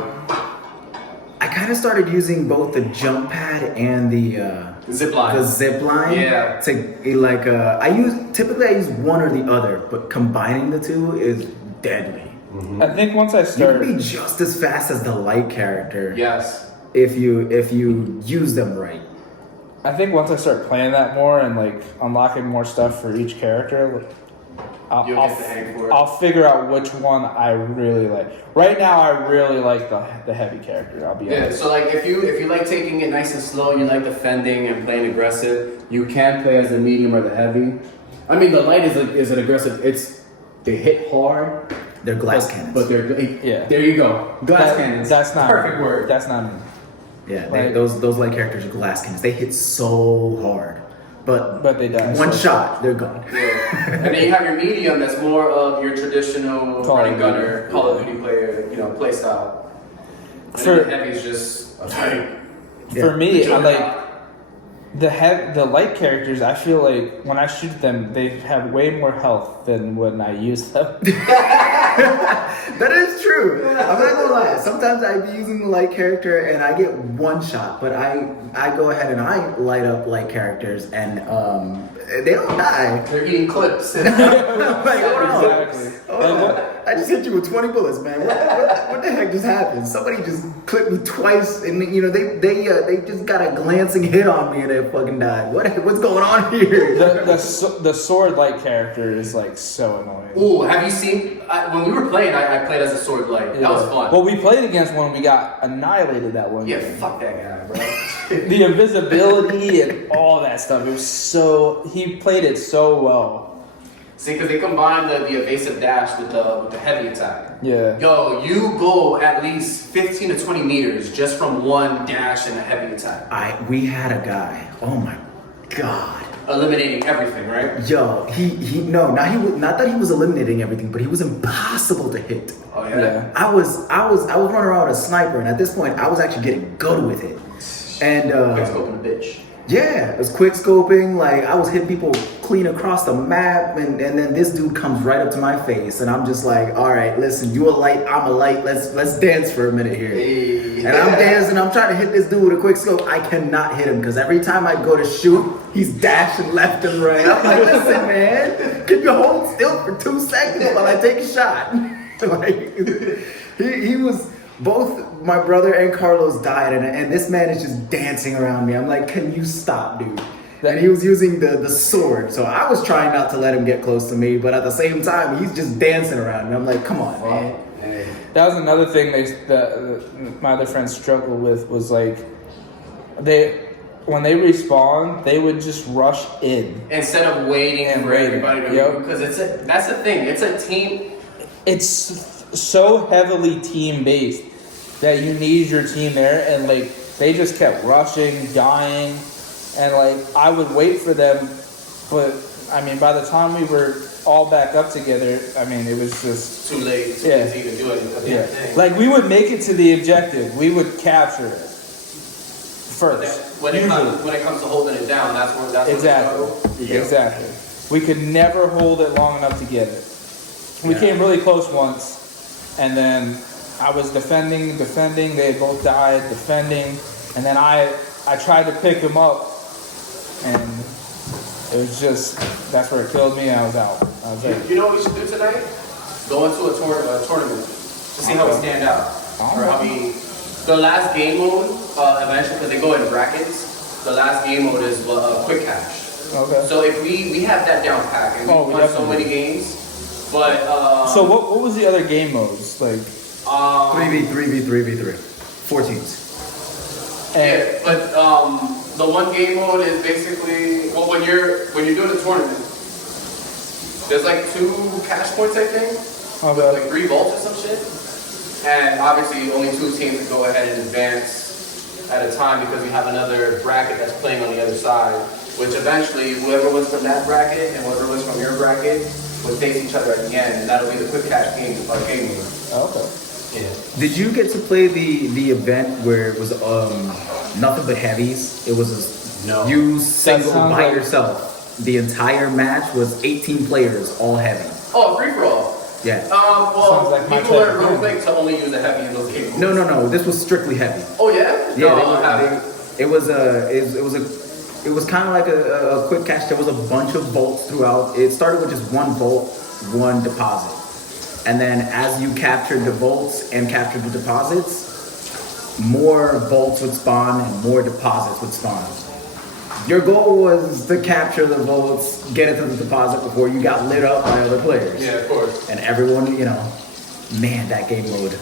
kind of started using both the jump pad and the Zip line. The zip line. Yeah. To typically I use one or the other, but combining the two is deadly. I think once I You start, can be just as fast as the light character. Yes. If you use them right. I think once I start playing that more and like unlocking more stuff for each character, You'll get the hang for it. I'll figure out which one I really like. Right now, I really like the heavy character. I'll be Yeah, honest. so like if you like taking it nice and slow, you like defending and playing aggressive, you can play as the medium or the heavy. I mean, the light is an aggressive. They hit hard. They're glass cannons. But they're Yeah. There you go, glass cannons. That's not perfect word. That's not me. Yeah, Like- those light characters are glass cannons. They hit so hard, but They die. one so shot, they're gone. Yeah. And then you have your medium that's more of your traditional Call of running Duty. gunner, Call of Duty player, play style. And For- then the heavy is just a fight. For me, I like Juggernaut. the light characters. I feel like when I shoot them, they have way more health than when I use them. That is true. I'm not gonna lie. Sometimes I be using the light character and I get one shot, but I go ahead and I light up light characters and they don't die. They're eating clips. I'm like, hold on. Exactly. Hold And on. what- I just hit you with 20 bullets, man. What the heck just happened? Somebody just clipped me twice, and they just got a glancing hit on me and they fucking died. What's going on here? the sword light character is like so annoying. Ooh, have you seen? When we were playing, I played as a sword light. That was fun. Well, we played against one. We got annihilated that one. Yeah, game. fuck that guy, bro. The invisibility and all that stuff. It was so. He played it so well. See, because they combined the evasive dash with the heavy attack. Yeah. Yo, you go at least 15 to 20 meters just from one dash and a heavy attack. We had a guy. Oh my god. Eliminating everything, right? Yo, not that he was eliminating everything, but he was impossible to hit. Oh yeah. Yeah. I was running around with a sniper, and at this point, I was actually getting good with it. And Quick scoping a bitch. yeah, it was quick scoping. Like I was hitting people clean across the map, and then this dude comes right up to my face, and I'm just like, all right, listen, you a light, I'm a light. Let's dance for a minute here. Hey. And I'm dancing. I'm trying to hit this dude with a quick scope. I cannot hit him because every time I go to shoot, he's dashing left and right. I'm like, listen, man, can you hold still for 2 seconds while I take a shot? Like, he was. Both my brother and Carlos died, and this man is just dancing around me. I'm like, can you stop, dude? And he was using the sword, so I was trying not to let him get close to me, but at the same time, he's just dancing around me. I'm like, come on, man. That was another thing my other friends struggled with was like when they respawn, they would just rush in. Instead of waiting And for waiting. everybody to Yep. because that's the thing. It's a team. It's so heavily team based that you need your team there, and like they just kept rushing, dying, and like I would wait for them, but I mean by the time we were all back up together, I mean it was just Too late to Yeah. even do it. yeah. Like we would make it to the objective, we would capture it first. When it comes to holding it down, that's where Exactly. Yeah. Exactly. We could never hold it long enough to get it. We came really close once, and then I was defending. They had both died defending, and then I tried to pick him up, and it was just that's where it killed me. And I was out. I was like, You know what we should do tonight? Go into a tournament to see how we stand out. Or how we. The last game mode, eventually, because they go in brackets. The last game mode is quick cash. okay. So if we have that down pat, and we Oh, we won so definitely many games, but So what was the other game modes like? 3v3, 4 teams. Yeah, but the one game mode is basically when you're doing a tournament, there's like 2 cash points I think, with like 3 vaults or some shit, and obviously only 2 teams can go ahead and advance at a time because we have another bracket that's playing on the other side, which eventually whoever wins from that bracket and whoever wins from your bracket would face each other at the end, and that'll be the quick cash game mode. Okay. Yeah. Did you get to play the event where it was nothing but heavies? It was you single sounds by like- yourself. The entire match was 18 players, all heavy. Oh, free for all. Yeah. Well, Sounds like my people type are of real game. quick to only use the heavy in those games. No. This was strictly heavy. Oh yeah. Yeah, No, it was kind of like a quick catch. There was a bunch of bolts throughout. It started with just one bolt, one deposit, and then as you captured the bolts and captured the deposits, more bolts would spawn and more deposits would spawn. Your goal was to capture the bolts, get it to the deposit before you got lit up by other players. Yeah, of course. And everyone, man, that game mode.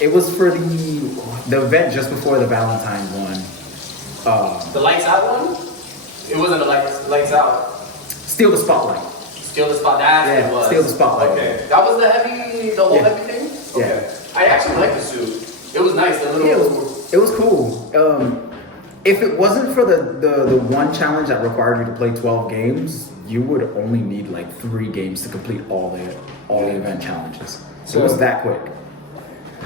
It was for the event just before the Valentine's one. The lights out one? It wasn't the lights out. Steal the spotlight. Steal the spot. That's what it was. Steal the spotlight. Okay. That was the whole Yeah. heavy thing? Yeah. Okay. I actually like the suit. It was nice. The little. It was cool. If it wasn't for the one challenge that required you to play 12 games, you would only need like 3 games to complete all the event challenges. So it was that quick.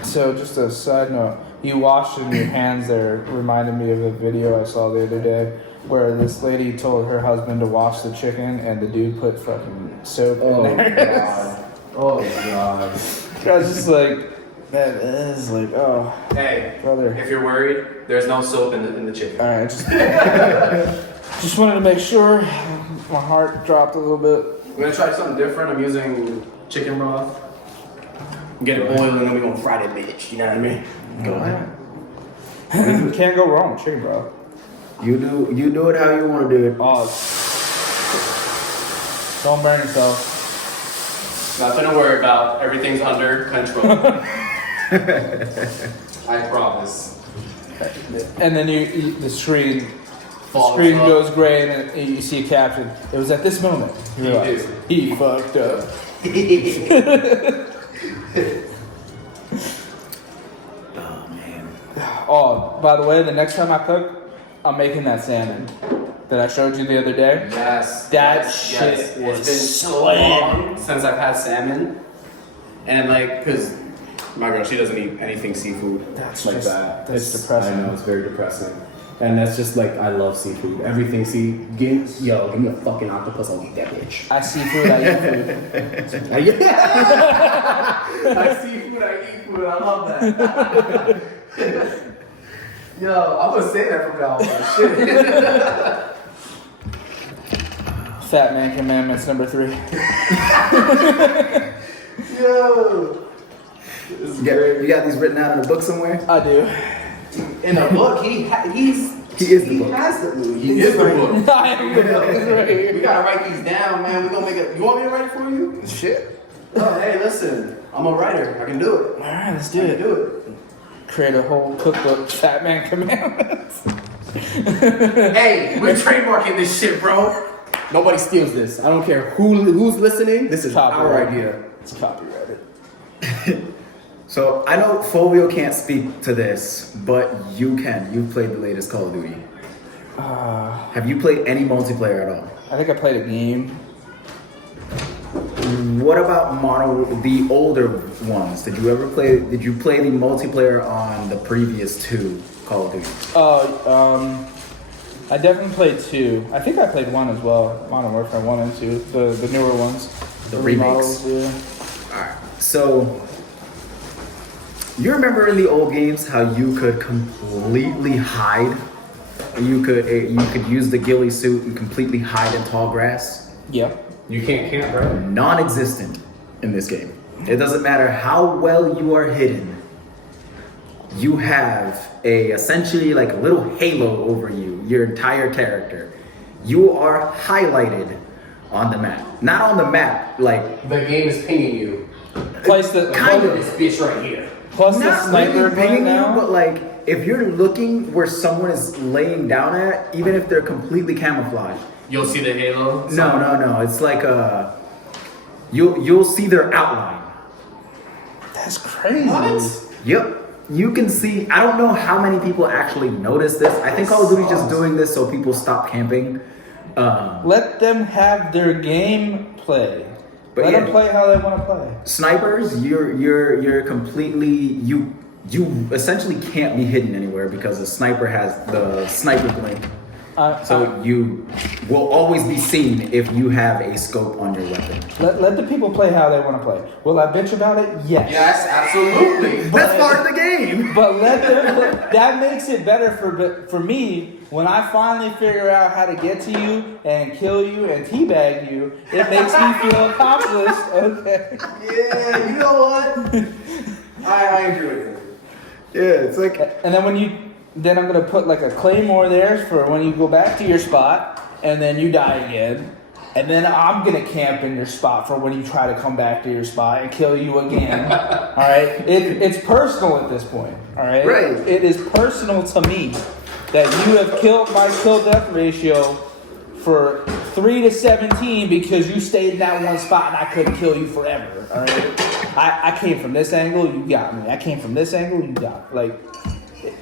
So just a side note, you washing your hands there reminded me of a video I saw the other day where this lady told her husband to wash the chicken and the dude put fucking soap in there. Oh god. I was just like, that is like, oh, Hey, brother. if you're worried, there's no soap in the chicken. All right, just wanted to make sure. My heart dropped a little bit. We're gonna try something different. I'm using chicken broth. Get it boiled and then we're gonna fry that bitch. You know what I mean? Go ahead. Can't go wrong with chicken, bro. You do it how you want to do it. Oh, don't burn yourself. Nothing to worry about. Everything's under control. I promise. And then the screen Falls up. goes gray and you see a caption. It was at this moment. He You're like, did. he fucked up. Oh man. Oh, by the way, the next time I cook, I'm making that salmon that I showed you the other day. Yes. That shit was It's been so slam. long since I've had salmon. And like, cause my girl, she doesn't eat anything seafood. That's like just- that. that's depressing. I know, it's very depressing. And that's just like, I love seafood. Everything give me a fucking octopus, I'll eat that bitch. I see food, I eat food. I see food, I eat food. I love that. Yo, I'm gonna say that from now on. Shit. Fat Man Commandments number 3. Yo. You got these written out in a book somewhere? I do. In the book, he is the book. has the book. He is the book. I am the book. It's right here. We gotta write these down, man. We gonna make it. You want me to write it for you? Shit. Oh, hey, listen. I'm a writer. I can do it. All right, let's I do can it. do it. Create a whole cookbook, Fat Man Commandments. Hey, we're trademarking this shit, bro. Nobody steals this. I don't care who's listening. This is our Copyright. idea. It's copyrighted. So I know Fulvio can't speak to this, but you can. You've played the latest Call of Duty. Have you played any multiplayer at all? I think I played a game. What about the older ones? Did you play the multiplayer on the previous 2 Call of Duty? I definitely played 2. I think I played 1 as well. Modern Warfare 1 and 2, the newer ones. The remakes. remodels, yeah. Alright. So you remember in the old games how you could completely hide? You could use the ghillie suit and completely hide in tall grass? Yeah. You can't camp, bro. Non-existent in this game. It doesn't matter how well you are hidden. You have essentially like a little halo over you, your entire character. You are highlighted on the map. Not on the map, like The game is pinging you. Plus the Kind of. This bitch right here. plus the not sniper really gun pinging you, now. but like if you're looking where someone is laying down at, even if they're completely camouflaged. You'll see the halo. No. It's like you'll see their outline. That's crazy. What? Yep. You can see. I don't know how many people actually notice this. I think Call of Duty just doing this so people stop camping. Let them have their gameplay. But Let yeah, them play how they want to play. snipers, you're completely you essentially can't be hidden anywhere because the sniper has the sniper blink. So you will always be seen if you have a scope on your weapon. Let the people play how they want to play. Will I bitch about it? Yes. Yes, absolutely. That's part of the game. But let them. That makes it better for me when I finally figure out how to get to you and kill you and teabag you. It makes me feel accomplished. Okay. Yeah, you know what? I agree with you. Yeah, it's like And then I'm gonna put like a claymore there for when you go back to your spot, and then you die again. And then I'm gonna camp in your spot for when you try to come back to your spot and kill you again. All right, it's personal at this point. All right, Right. It is personal to me that you have killed my kill death ratio for 3 to 17 because you stayed in that one spot and I couldn't kill you forever. All right, I came from this angle, you got me. I came from this angle, you got me. Like.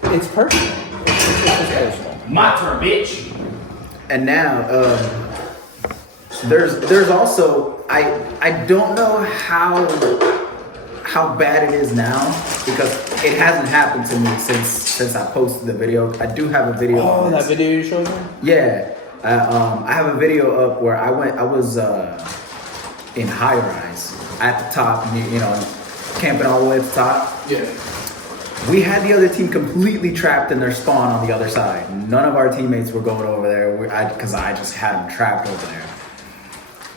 It's personal. It's personal. My turn, bitch. And now, there's also I don't know how bad it is now because it hasn't happened to me since I posted the video. I do have a video. Oh, that video you showed me? Yeah, I have a video up where I was in high rise at the top, you know, camping all the way at the top. Yeah. We had the other team completely trapped in their spawn on the other side. None of our teammates were going over there because I just had them trapped over there.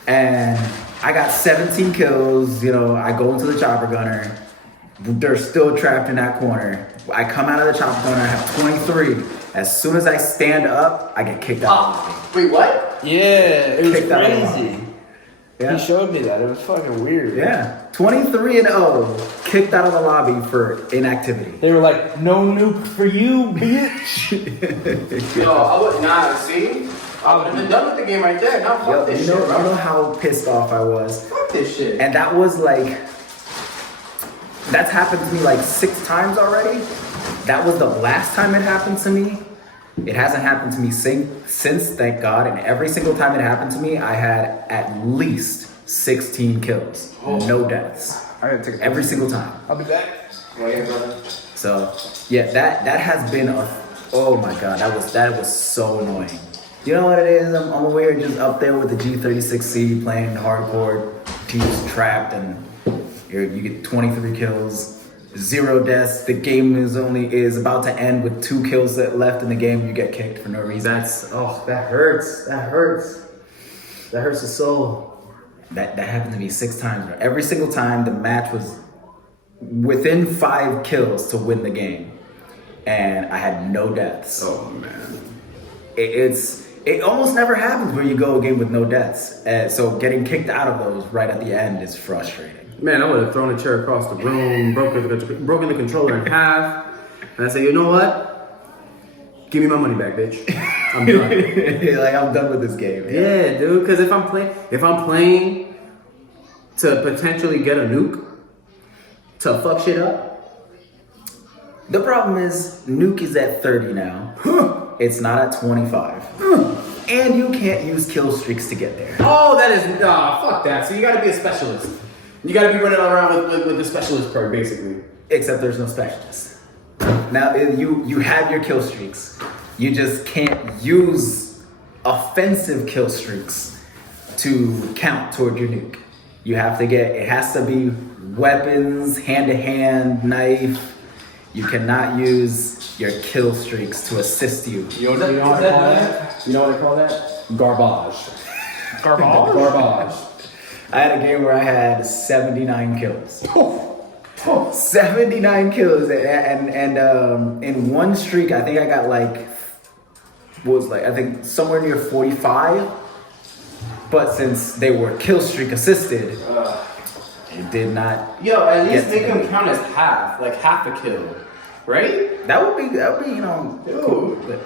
And I got 17 kills. You know, I go into the chopper gunner. They're still trapped in that corner. I come out of the chopper gunner. I have 23. As soon as I stand up, I get kicked out. Wait, what? Yeah, it was Kicked out of the crazy. lobby. Yeah. He showed me that. It was fucking weird. Yeah, 23-0, kicked out of the lobby for inactivity. They were like, no nuke for you, bitch. Yo, I would not see. I would have been done with the game right there. Now fuck this shit, You bro. know how pissed off I was. Fuck this shit. And that was like, that's happened to me like 6 times already. That was the last time it happened to me. It hasn't happened to me since, thank God. And every single time it happened to me, I had at least 16 kills. No deaths. I gotta take a Every single time. I'll be back. Well, yeah, brother. So, yeah, that has been oh my God, that was so annoying. You know what it is? I'm over here just up there with the G36C playing hardcore. Team's trapped and you get 23 kills. 0 deaths. The game is about to end with 2 kills left in the game. You get kicked for no reason. That hurts. That hurts. That hurts the soul. That happened to me 6 times. Bro. Every single time the match was within 5 kills to win the game, and I had no deaths. Oh man. It almost never happens where you go a game with no deaths. So getting kicked out of those right at the end is frustrating. Man, I would have thrown a chair across the room, broken the controller in half, and I say, you know what? Give me my money back, bitch. I'm done. Like I'm done with this game. Yeah, dude. Because if I'm playing to potentially get a nuke to fuck shit up. The problem is nuke is at 30 now. It's not at 25. And you can't use kill streaks to get there. Oh, that is fuck that. So you got to be a specialist. You got to be running around with the specialist perk, basically. Except there's no specialist. Now you have your kill streaks. You just can't use offensive kill streaks to count toward your nuke. It has to be weapons, hand-to-hand, knife. You cannot use your kill streaks to assist you. You know what I call that? You know what I call that? Garbage. Garbage. I had a game where I had 79 kills. 79 kills, and in one streak, I think I got I think somewhere near 45. But since they were kill streak assisted, it did not. Yo, at least make them count as half a kill, right? That would be cool. But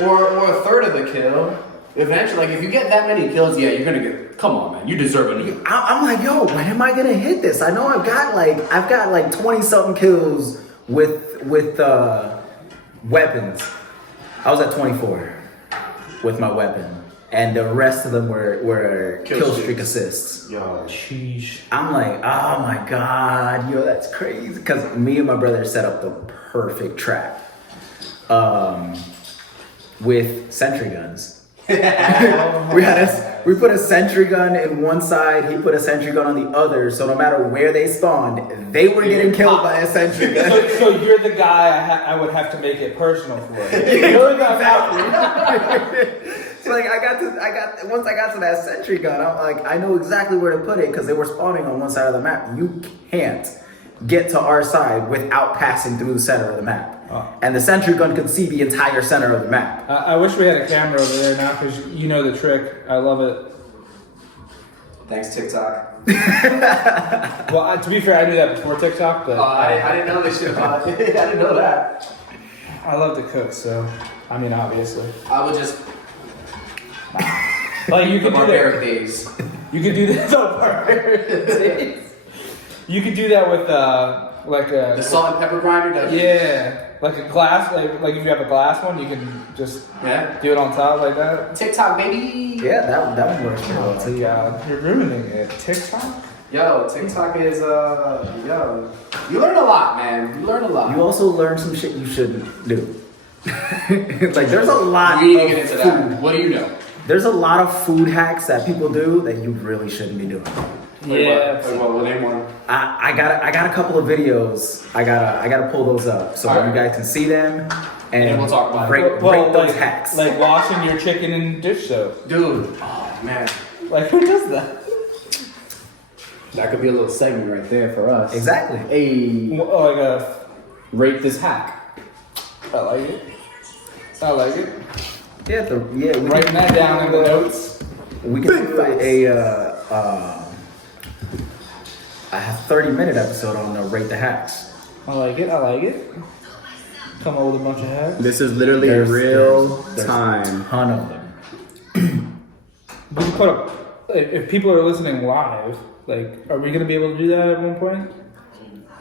Or a third of the kill. Eventually, like if you get that many kills, yeah, you're gonna get. Come on, man, you deserve a nuke. I'm like, yo, when am I gonna hit this? I know I've got like 20 something kills with weapons. I was at 24 with my weapon. and the rest of them were kill streak assists. Yo, sheesh. I'm like, oh my god, yo, that's crazy. Because me and my brother set up the perfect trap with sentry guns. we put a sentry gun in one side, he put a sentry gun on the other, so no matter where they spawned, they were getting killed by a sentry gun. So you're the guy I would have to make it personal for. You're the guy. So like once I got to that sentry gun, I'm like, I know exactly where to put it because they were spawning on one side of the map. You can't get to our side without passing through the center of the map. Oh. And the sentry gun could see the entire center of the map. I wish we had a camera over there now because you know the trick. I love it. Thanks, TikTok. Well, to be fair, I knew that before TikTok, but I didn't know this shit. I didn't know that. I love to cook, so I mean, obviously. I would just like you could do barbaric that. days. You could do that. Barbaric days. You could do that with like a The salt and pepper grinder does. Yeah. Like a glass, like if you have a glass one, you can just do it on top like that. TikTok, baby. Yeah, that one works pretty well too. Yeah, you're ruining it. TikTok? Yo, TikTok is yo. You learn a lot, man. You learn a lot. You also learn some shit you shouldn't do. Like there's a lot. We need to get into that. What do you know? There's a lot of food hacks that people do that you really shouldn't be doing. Yeah. What name one? I got a couple of videos. I gotta pull those up so that you guys can see them and we'll talk about rate those hacks. Like washing your chicken in dish soap. Dude, oh man. Like who does that? That could be a little segment right there for us. Exactly. Like a rate this hack. I like it. I like it. Yeah, writing that down in the notes. We can do a 30-minute episode on rate the hacks. I like it. I like it. Come up with a bunch of hacks. This is literally a real time. Ton of them. We can put up if people are listening live. Like, are we gonna be able to do that at one point?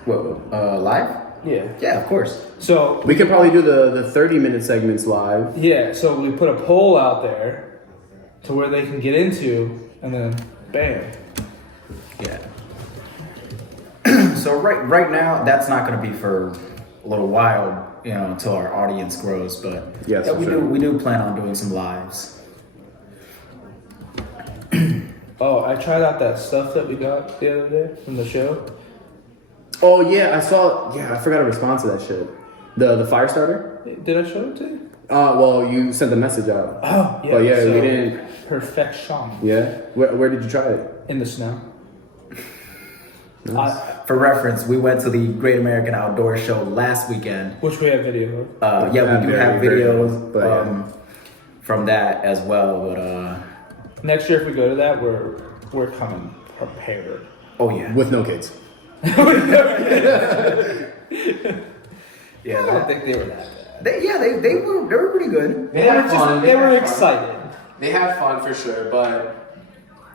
What? Live? Yeah. Yeah, of course. So we could probably do the 30-minute segments live. Yeah. So we put a poll out there to where they can get into, and then bam. Yeah. So right now, that's not going to be for a little while, you know, until our audience grows. But yes, yeah, we do plan on doing some lives. Oh, I tried out that stuff that we got the other day from the show. Oh yeah, I saw. Yeah, I forgot to respond to that shit. The fire starter. Did I show it to you? Well, you sent the message out. Oh yeah. But yeah, so we didn't. Perfection. Yeah. Where did you try it? In the snow. Nice. For reference, we went to the Great American Outdoor Show last weekend. Which we have video of. Yeah, we do have videos but, from that as well. But next year, if we go to that, we're coming prepared. Oh yeah, with no kids. Yeah, I don't think they were that bad. They were pretty good. They had fun. They were excited. They had fun for sure, but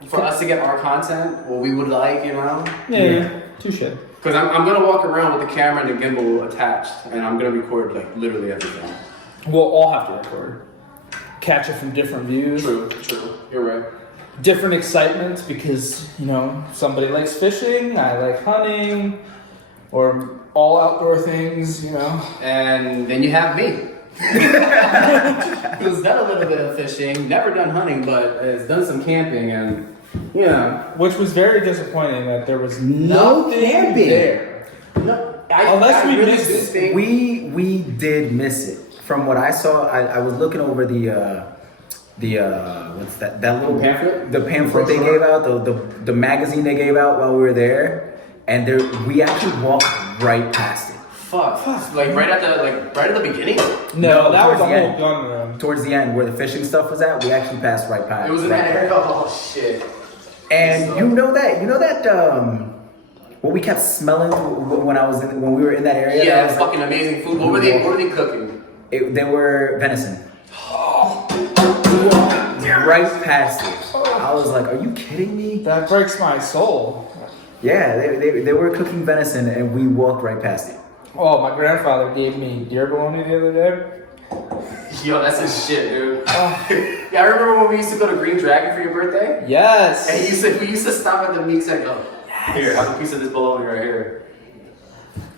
for us to get our content, what we would like, you know. Yeah. Touche. Because I'm gonna walk around with the camera and the gimbal attached, and I'm gonna record like literally everything. We'll all have to record. Catch it from different views. True. You're right. Different excitements because, you know, somebody likes fishing, I like hunting, or all outdoor things, you know. And then you have me. Who's done a little bit of fishing, never done hunting, but has done some camping, and yeah. Which was very disappointing that there was no camping there. No, Unless we missed it. We did miss it. From what I saw, I was looking over the what's that little pamphlet? The pamphlet they gave out, the magazine they gave out while we were there, and we actually walked right past it. Fuck. Like right at the beginning? No, that was towards a the whole end. gun room. Towards the end, where the fishing stuff was at, we actually passed right past. It was in that area. Oh shit. And you know that what we kept smelling when we were in that area. Yeah, that was fucking amazing food. What were they cooking? They were venison. Right past it. I was like, are you kidding me? That breaks my soul. Yeah, they were cooking venison and we walked right past it. Oh, my grandfather gave me deer bologna the other day. Yo, that's his shit, dude. Yeah, I remember when we used to go to Green Dragon for your birthday? Yes. And we used to stop at the Meeks and go, here, have a piece of this bologna right here.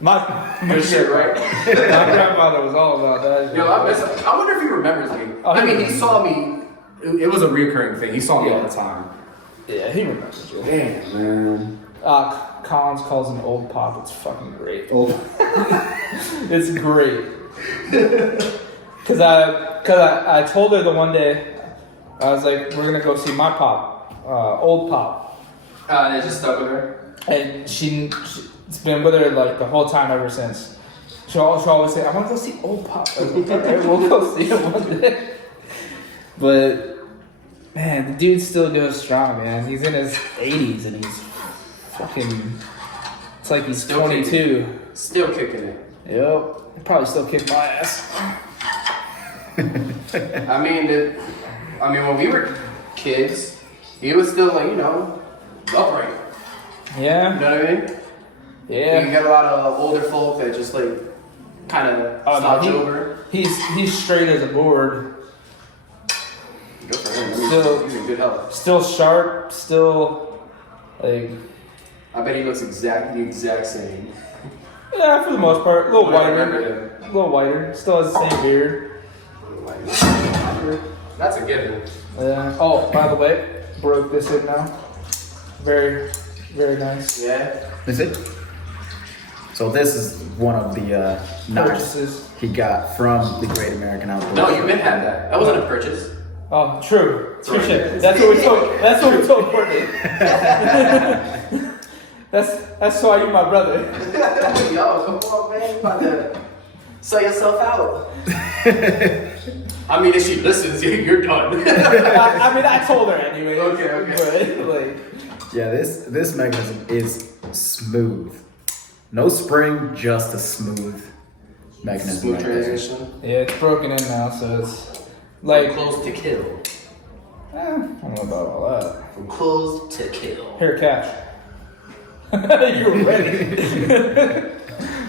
My Good shit, right? My grandfather was all about that. Yo, I wonder if he remembers me. Oh, I mean, he saw me. It was a reoccurring thing. He saw me all the time. Yeah, he remembers you. Damn, man. Collins calls him Old Pop. It's fucking great. Old. It's great. Cause I told her the one day, I was like, we're gonna go see my pop, Old Pop. And it just stuck with her. And it's been with her like the whole time ever since. She'll always say, I want to go see Old Pop. I was like, okay, we'll go see him one day. But man, the dude still goes strong, man. He's in his 80s and he's fucking. It's like he's Still 22. Kicking. Still kicking it. Yep. He'll probably still kick my ass. I mean, when we were kids, he was still like, upright. Yeah. You know what I mean? Yeah. You get a lot of older folk that just like kind of slouch over. He's straight as a board. Good for him. He's in good health. Still sharp. Still like. I bet he looks the exact same. Yeah, for the most part, a little Whatever. whiter. A little whiter. Still has the same beard. That's a given. Yeah. Oh, by the way, broke this in now. Very, very nice. Yeah. Is it? So this is one of the knives Purchases. he got from the Great American Outdoors. No, you meant had that. That wasn't a purchase. Oh, true. Sorry. Touche. That's what we told. That's what we told Courtney. That's why you're my brother. Yo, come on, man. You about to sell yourself out. I mean, if she listens, you're done. I mean, I told her anyway. Okay. But, like, Yeah, this mechanism is smooth. No spring, just a smooth mechanism. Smooth right there. transition. yeah, it's broken in now, so it's like. From close to kill. I don't know about all that. From close to kill. Here, cash. You were ready.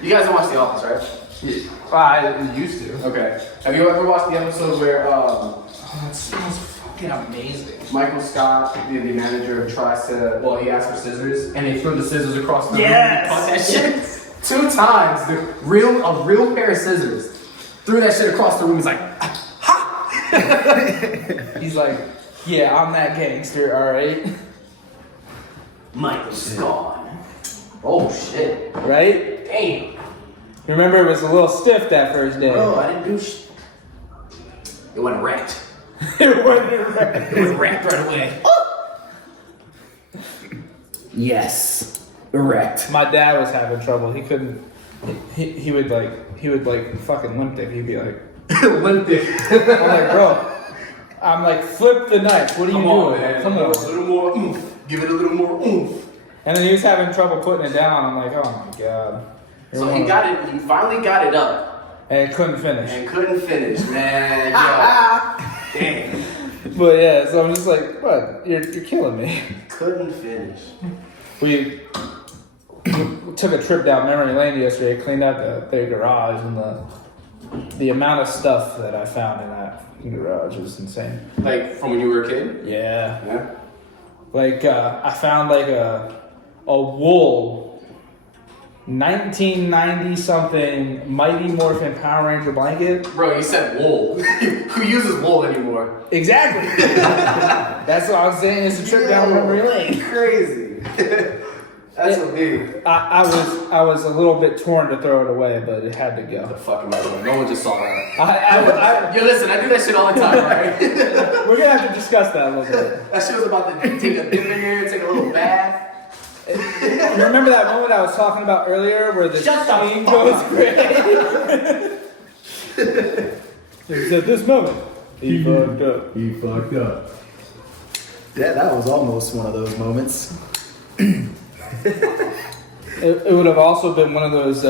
You guys don't watch The Office, right? Yeah. I used to. Okay. Have you ever watched the episode where That smells fucking amazing. Michael Scott, the manager, tries to, he asked for scissors, and they threw the scissors across the Yes! room and cut that shit 2 times. A real pair of scissors. Threw that shit across the room. He's like, ha! He's like, yeah, I'm that gangster, alright? Michael Scott. Oh, shit. Right? Damn. Remember, it was a little stiff that first day. Bro, I didn't do shit. It went wrecked. It wasn't right. It was wrecked right away. Yes. Erect. My dad was having trouble. He couldn't. He would like fucking limp dick. He'd be like, Limp dick. I'm like, bro. I'm like, flip the knife. What are you doing? Man. Come on. A little more oomph. Give it a little more oomph. And then he was having trouble putting it down. I'm like, oh my god. So he finally got it up. And couldn't finish. And couldn't finish, man. Yo. Damn. But yeah, so I'm just like, what? You're killing me. Couldn't finish. We took a trip down memory lane yesterday, cleaned out their garage, and the amount of stuff that I found in that garage was insane. Like from when you were a kid? Yeah. Yeah. Like I found like a wool 1990 something Mighty Morphin Power Ranger blanket. Bro, you said wool. Who uses wool anymore? Exactly. That's what I was saying. It's a trip down memory lane. Crazy. That's a big. I was a little bit torn to throw it away, but it had to go. The fucking right. No one just saw that. Yo, listen, I do that shit all the time, right? We're gonna have to discuss that a little bit. That shit was about to take a dip in here, take a little bath. You remember that moment I was talking about earlier where the scene goes gray? It's at this moment. He fucked up. He fucked up. Yeah, that was almost one of those moments. It would have also been one of those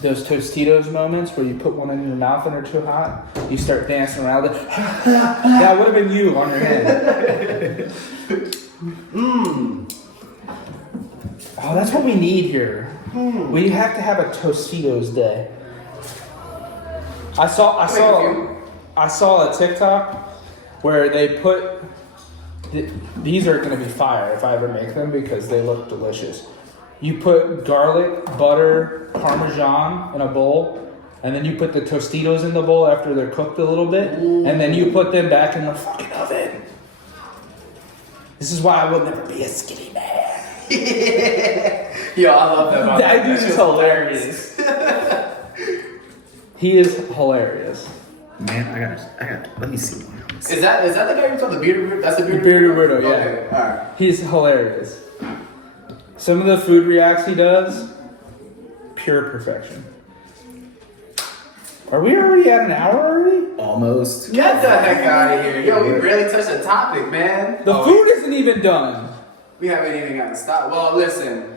Tostitos moments where you put one in your mouth and they're too hot. You start dancing around it. That would have been you on your hand. Oh, that's what we need here. We have to have a Tostitos day. I saw a TikTok where they put these are going to be fire if I ever make them because they look delicious. You put garlic, butter, Parmesan in a bowl, and then you put the Tostitos in the bowl after they're cooked a little bit, and then you put them back in the fucking oven. This is why I will never be a skinny man. Yo, I love that. That dude is hilarious. He is hilarious. Man, I got. Let me see. Is that the guy you're talking? The bearded? That's the The bearded weirdo, yeah. Okay, all right. He's hilarious. Some of the food reacts he does, pure perfection. Are we already at an hour already? Almost. Get the heck out of here. Yo, we really touched the topic, man. The food isn't even done. We haven't even got to stop. Well, listen.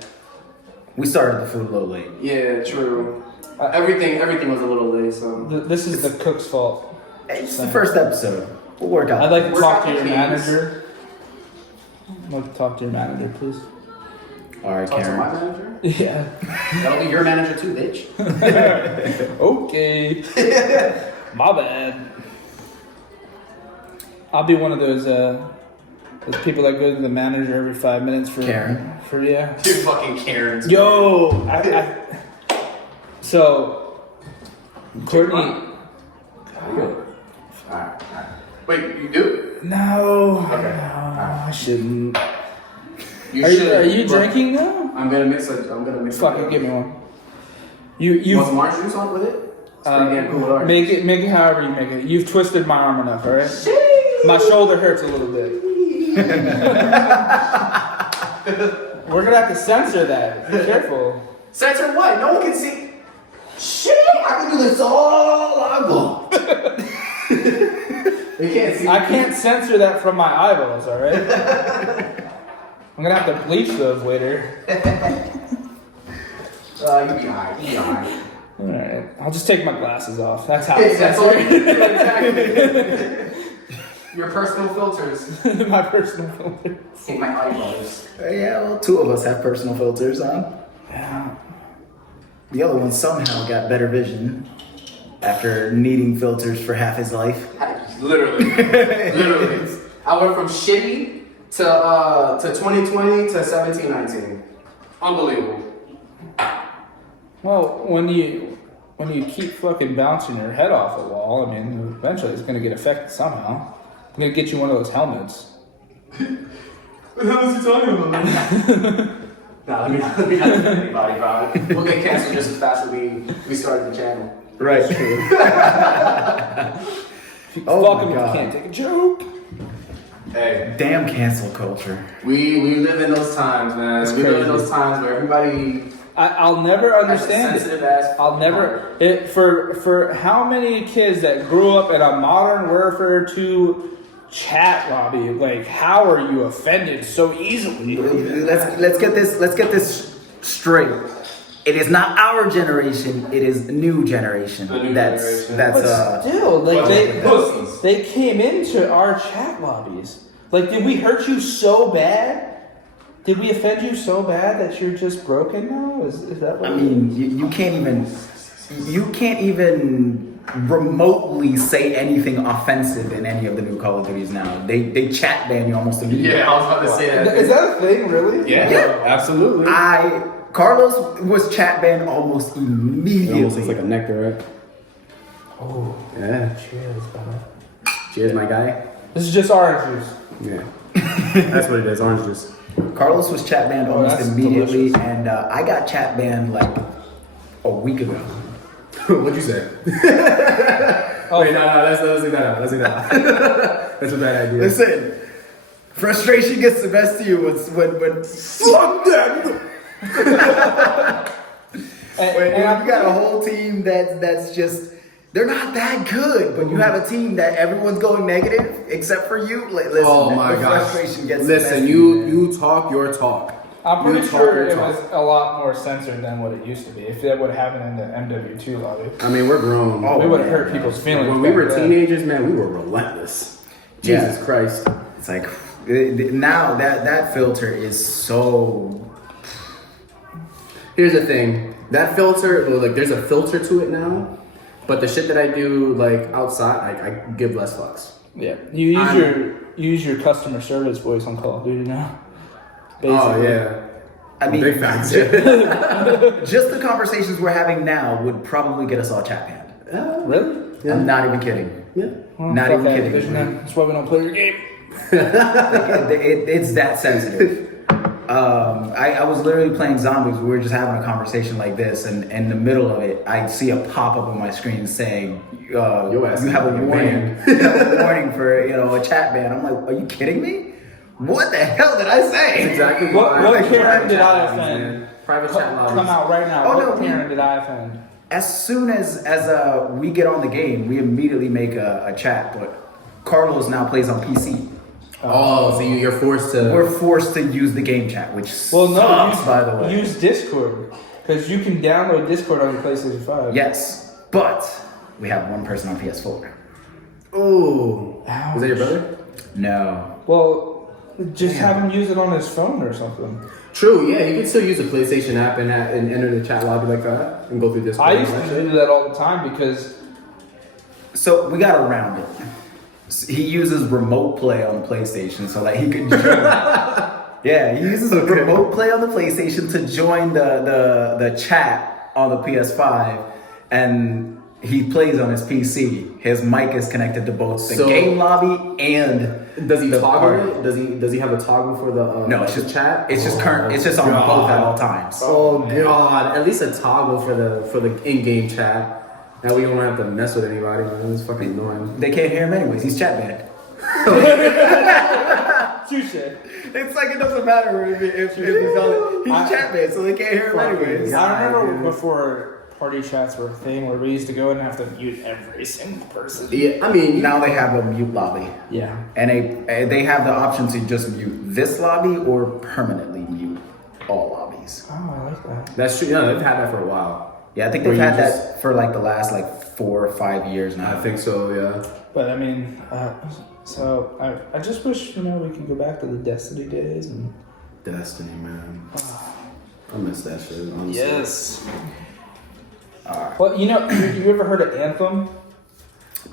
We started the food a little late. Yeah, true. Everything was a little late, so. This is the cook's fault. It's the first episode. We'll work out. I'd like to Work talk out to your the kinks. manager. I'd like to talk to your manager, please. All right, Talk to Karen. my manager? Yeah. That'll be your manager too, bitch. Okay. My bad. I'll be one of those people that go to the manager every 5 minutes for Karen. For yeah. You fucking Karens. Yo, so Courtney. Alright. Wait, you do? No, Okay. no, I shouldn't. You Are should. you drinking now? I'm gonna mix it. Fucking give me one. You You want some orange juice on with it? It's pretty damn cool with orange. make it however you make it. You've twisted my arm enough, all right? My shoulder hurts a little bit. We're gonna have to censor that. Be careful. Censor what? No one can see. Shit! I can do this all I want. You can't see. I can't censor that from my eyeballs, all right? I'm gonna have to bleach those later. You be alright. You be alright. All right, I'll just take my glasses off. That's how. That's all you do. Exactly. Your personal filters. My personal filter. Take my eyeballs. Yeah, well, two of us have personal filters on. Yeah. The other one somehow got better vision after needing filters for half his life. Literally. Literally. I went from shitty to 2020 to 1719. Unbelievable. Well, when you keep fucking bouncing your head off a wall, I mean, eventually it's gonna get affected somehow. I'm gonna get you one of those helmets. What the hell is he talking about? Nah, let me not offend anybody, bro. We'll get canceled just as fast as we started the channel. Right. Oh Fuck my him if God. you can't take a joke. Hey, Damn cancel culture. we live in those times, man. It's We live in crazy. those times where everybody I'll never understand it. sensitive ass. I'll never for how many kids that grew up in a Modern Warfare 2 chat lobby, like how are you offended so easily? Let's get this straight. It is not our generation. It is new generation. The new That's generation. that's But still, like pussies. they came into our chat lobbies. Like, did we hurt you so bad? Did we offend you so bad that you're just broken now? Is that what I it mean, is? you can't even remotely say anything offensive in any of the new Call of Duties now. They chat ban you almost immediately. Yeah, I was about to say that. Is that a thing, really? Yeah, absolutely. Carlos was chat banned almost immediately. It almost looks like a nectar, right? Oh, Yeah. cheers, brother. Cheers, my guy. This is just orange juice. Yeah. That's what it is, orange juice. Carlos was chat banned Oh, almost that's immediately, delicious. and I got chat banned like a week ago. What'd you say? Oh, Wait, no, let's leave that out. Let's leave that out. That's a bad idea. Listen, frustration gets the best of you when fuck them. When you got a whole team that's just they're not that good, but you have a team that everyone's going negative except for you. Like, listen, Oh my the gosh. frustration gets the best Listen, of you talk your talk. I'm pretty You talk sure your it talk. was a lot more censored than what it used to be. If that would have happened in the MW2 lobby, I mean, we're grown. Oh, we would have man. hurt people's feelings. When we back were then. teenagers, man, we were relentless. Yeah. Jesus Christ. It's like now that filter is so. Here's the thing. That filter, well, like, there's a filter to it now But the shit that I do like outside, I give less fucks. Yeah, you use your customer service voice on Call of Duty now. Basically. Oh yeah. I mean, Big facts. just the conversations we're having now would probably get us all chat banned. Really? Yeah. I'm not even kidding. Yeah. Well, Not fuck even kidding. Activision then. That's why we don't play your game. It's that sensitive. I was literally playing zombies. We were just having a conversation like this, and in the middle of it, I see a pop up on my screen saying, "You have a warning. You have a warning for a chat ban." I'm like, "Are you kidding me? What the hell did I say?" Exactly. What Karen did I lobbies, offend? man. Private chat lobbies. Come out right now. Oh, What no, Karen did I offend? As soon as we get on the game, we immediately make a chat. But Carlos now plays on PC. Oh, so you're forced to. We're forced to use the game chat, which sucks, by the way. Use Discord because you can download Discord on your PlayStation 5. Yes, but we have one person on PS4. Oh. Ouch. Is that your brother? No. Well, just have him use it on his phone or something. True, yeah, you can still use the PlayStation app and enter the chat lobby like that and go through Discord. I used to do that all the time because. So we got around it. He uses remote play on the PlayStation so that he can join. Yeah, he uses remote play on the PlayStation to join the chat on the PS5, and he plays on his PC. His mic is connected to both the game lobby and does he the toggle party. it? Does he have a toggle for the No, it's just chat? It's just current. It's just on both at all times. Oh god! At least a toggle for the in-game chat. Now we don't have to mess with anybody, man. It's fucking annoying. They can't hear him anyways. He's chat banned. Touche. It's like it doesn't matter if he's chat banned, so they can't hear him anyways. I remember before party chats were a thing where we used to go and have to mute every single person. Yeah, I mean, Now they have a mute lobby, Yeah. and they have the option to just mute this lobby or permanently mute all lobbies. Oh, I like that. that's true. Yeah, they've had that for a while. Yeah, I think Where they've you had just- that for like the last 4 or 5 years now. I think so. Yeah. But I mean, so I just wish we could go back to the Destiny days and. Destiny, man. I miss that shit. Honestly. Yes. Well, you ever heard of Anthem?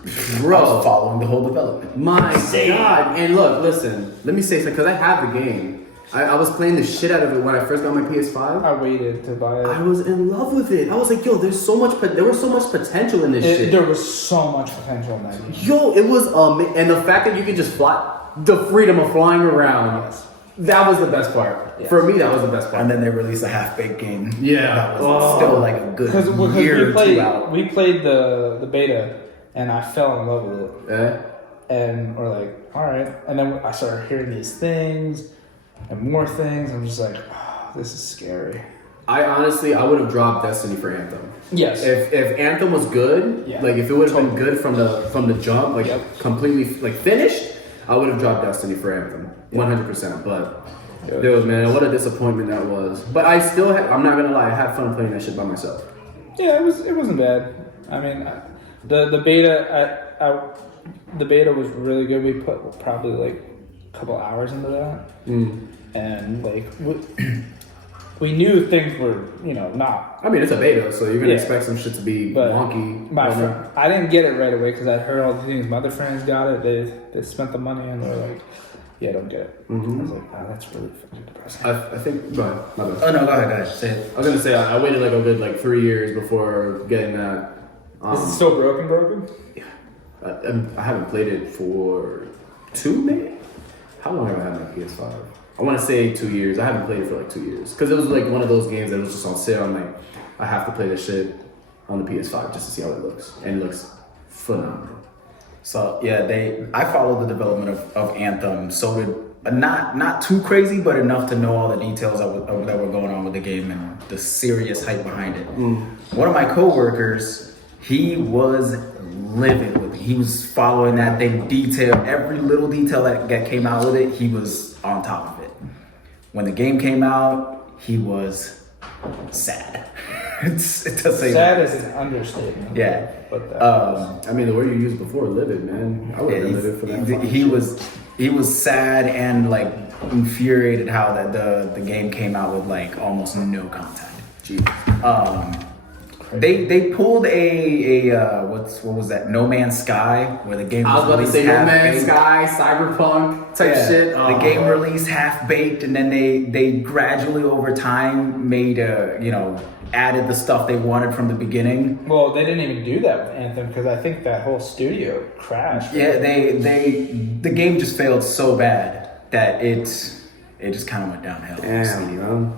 I was following the whole development. My God! And look, listen. Let me say something because I have the game. I was playing the shit out of it when I first got my PS5. I waited to buy I it. was in love with it. I was like, yo, there was so much potential in this shit. There was so much potential in that game. Yo, it was and the fact that you could just fly, the freedom of flying around, Yes. that was the best part. Yes. For me, that was the best part. And then they released a half-baked game. Yeah. That was still like a good year or two out. we played the beta, and I fell in love with it. Yeah. And we're like, all right. And then I started hearing these things and more things. I'm just like, oh, this is scary. I would have dropped Destiny for Anthem. Yes. If Anthem was good, Yeah. like if it would have been good from the jump, like Yep. completely like finished, I would have dropped Destiny for Anthem, 100%. But dude, man, what a disappointment that was. But I'm not gonna lie, I had fun playing that shit by myself. Yeah, it wasn't bad. I mean, the beta the beta was really good. We put probably like a couple hours into that, and like we knew things were not. I mean, it's a beta, so you're gonna Yeah. expect some shit to be But wonky. my friend, I didn't get it right away because I'd heard all the things. My other friends got it. They spent the money and they're like, "Yeah, I don't get it." I was like, "Oh, that's really fucking depressing." I think. Go ahead. My bad. Oh no, go ahead. Say it. I was gonna say I waited like a good 3 years before getting that. Is it still broken? I haven't played it for 2 maybe. How long have I had my PS5? I want to say 2 years. I haven't played it for like 2 years because it was like one of those games that was just on sale. I'm like, I have to play this shit on the PS5 just to see how it looks, and it looks phenomenal. So yeah, I followed the development of Anthem. So did not too crazy, but enough to know all the details that were going on with the game and the serious hype behind it. One of my coworkers, he was livid with it. He was following that thing every little detail that came out with it. He was on top of it. When the game came out, he was sad. Sad is an understatement. Yeah. But I mean, the word you used before, livid, man. I would have been livid for that. He was sad and like infuriated how that the game came out with like almost no content. Jesus. They pulled what was that? No Man's Sky, where the game I was about to released say No Man's half-baked. Sky, Cyberpunk type shit. The game released half baked, and then they gradually over time made added the stuff they wanted from the beginning. Well, they didn't even do that with Anthem because I think that whole studio crashed. Yeah, the game just failed so bad that it just kind of went downhill. Damn, man.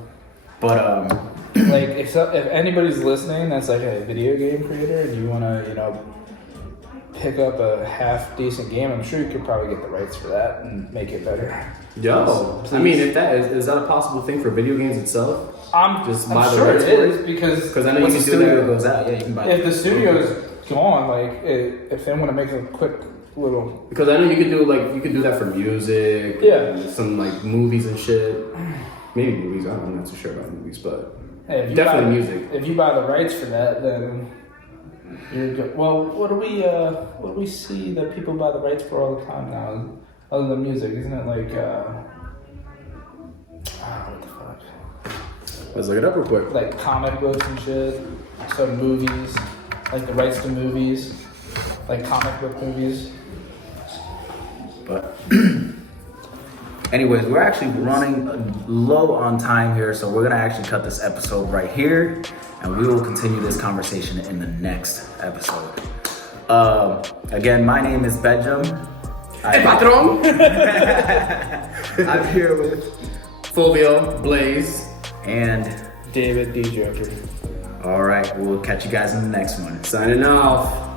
But Like if anybody's listening that's like a video game creator and you want to pick up a half decent game, I'm sure you could probably get the rights for that and make it better. Yo, I mean, if that is that a possible thing for video games itself? I'm buy the sure rights it for is because I know you once can the do studio that. goes out, yeah, you can buy if it. the studio's gone, like if they want to make a quick little Because I know you could do that for music. Yeah. and some like movies and shit. Maybe movies. I'm not too sure about movies, but hey, if you definitely buy, music. If you buy the rights for that, then you're good. Well, what do we see that people buy the rights for all the time now, other than music? Isn't it like what the fuck? Let's look it up real quick. Like comic books and shit. Some movies, like the rights to movies, like comic book movies. But anyways, we're actually running low on time here, so we're gonna actually cut this episode right here, and we will continue this conversation in the next episode. Again, my name is Bedjam. Hey, Patron! I'm here with Fulvio, Blaze. and David D. Joker. all right, we'll catch you guys in the next one. Signing off.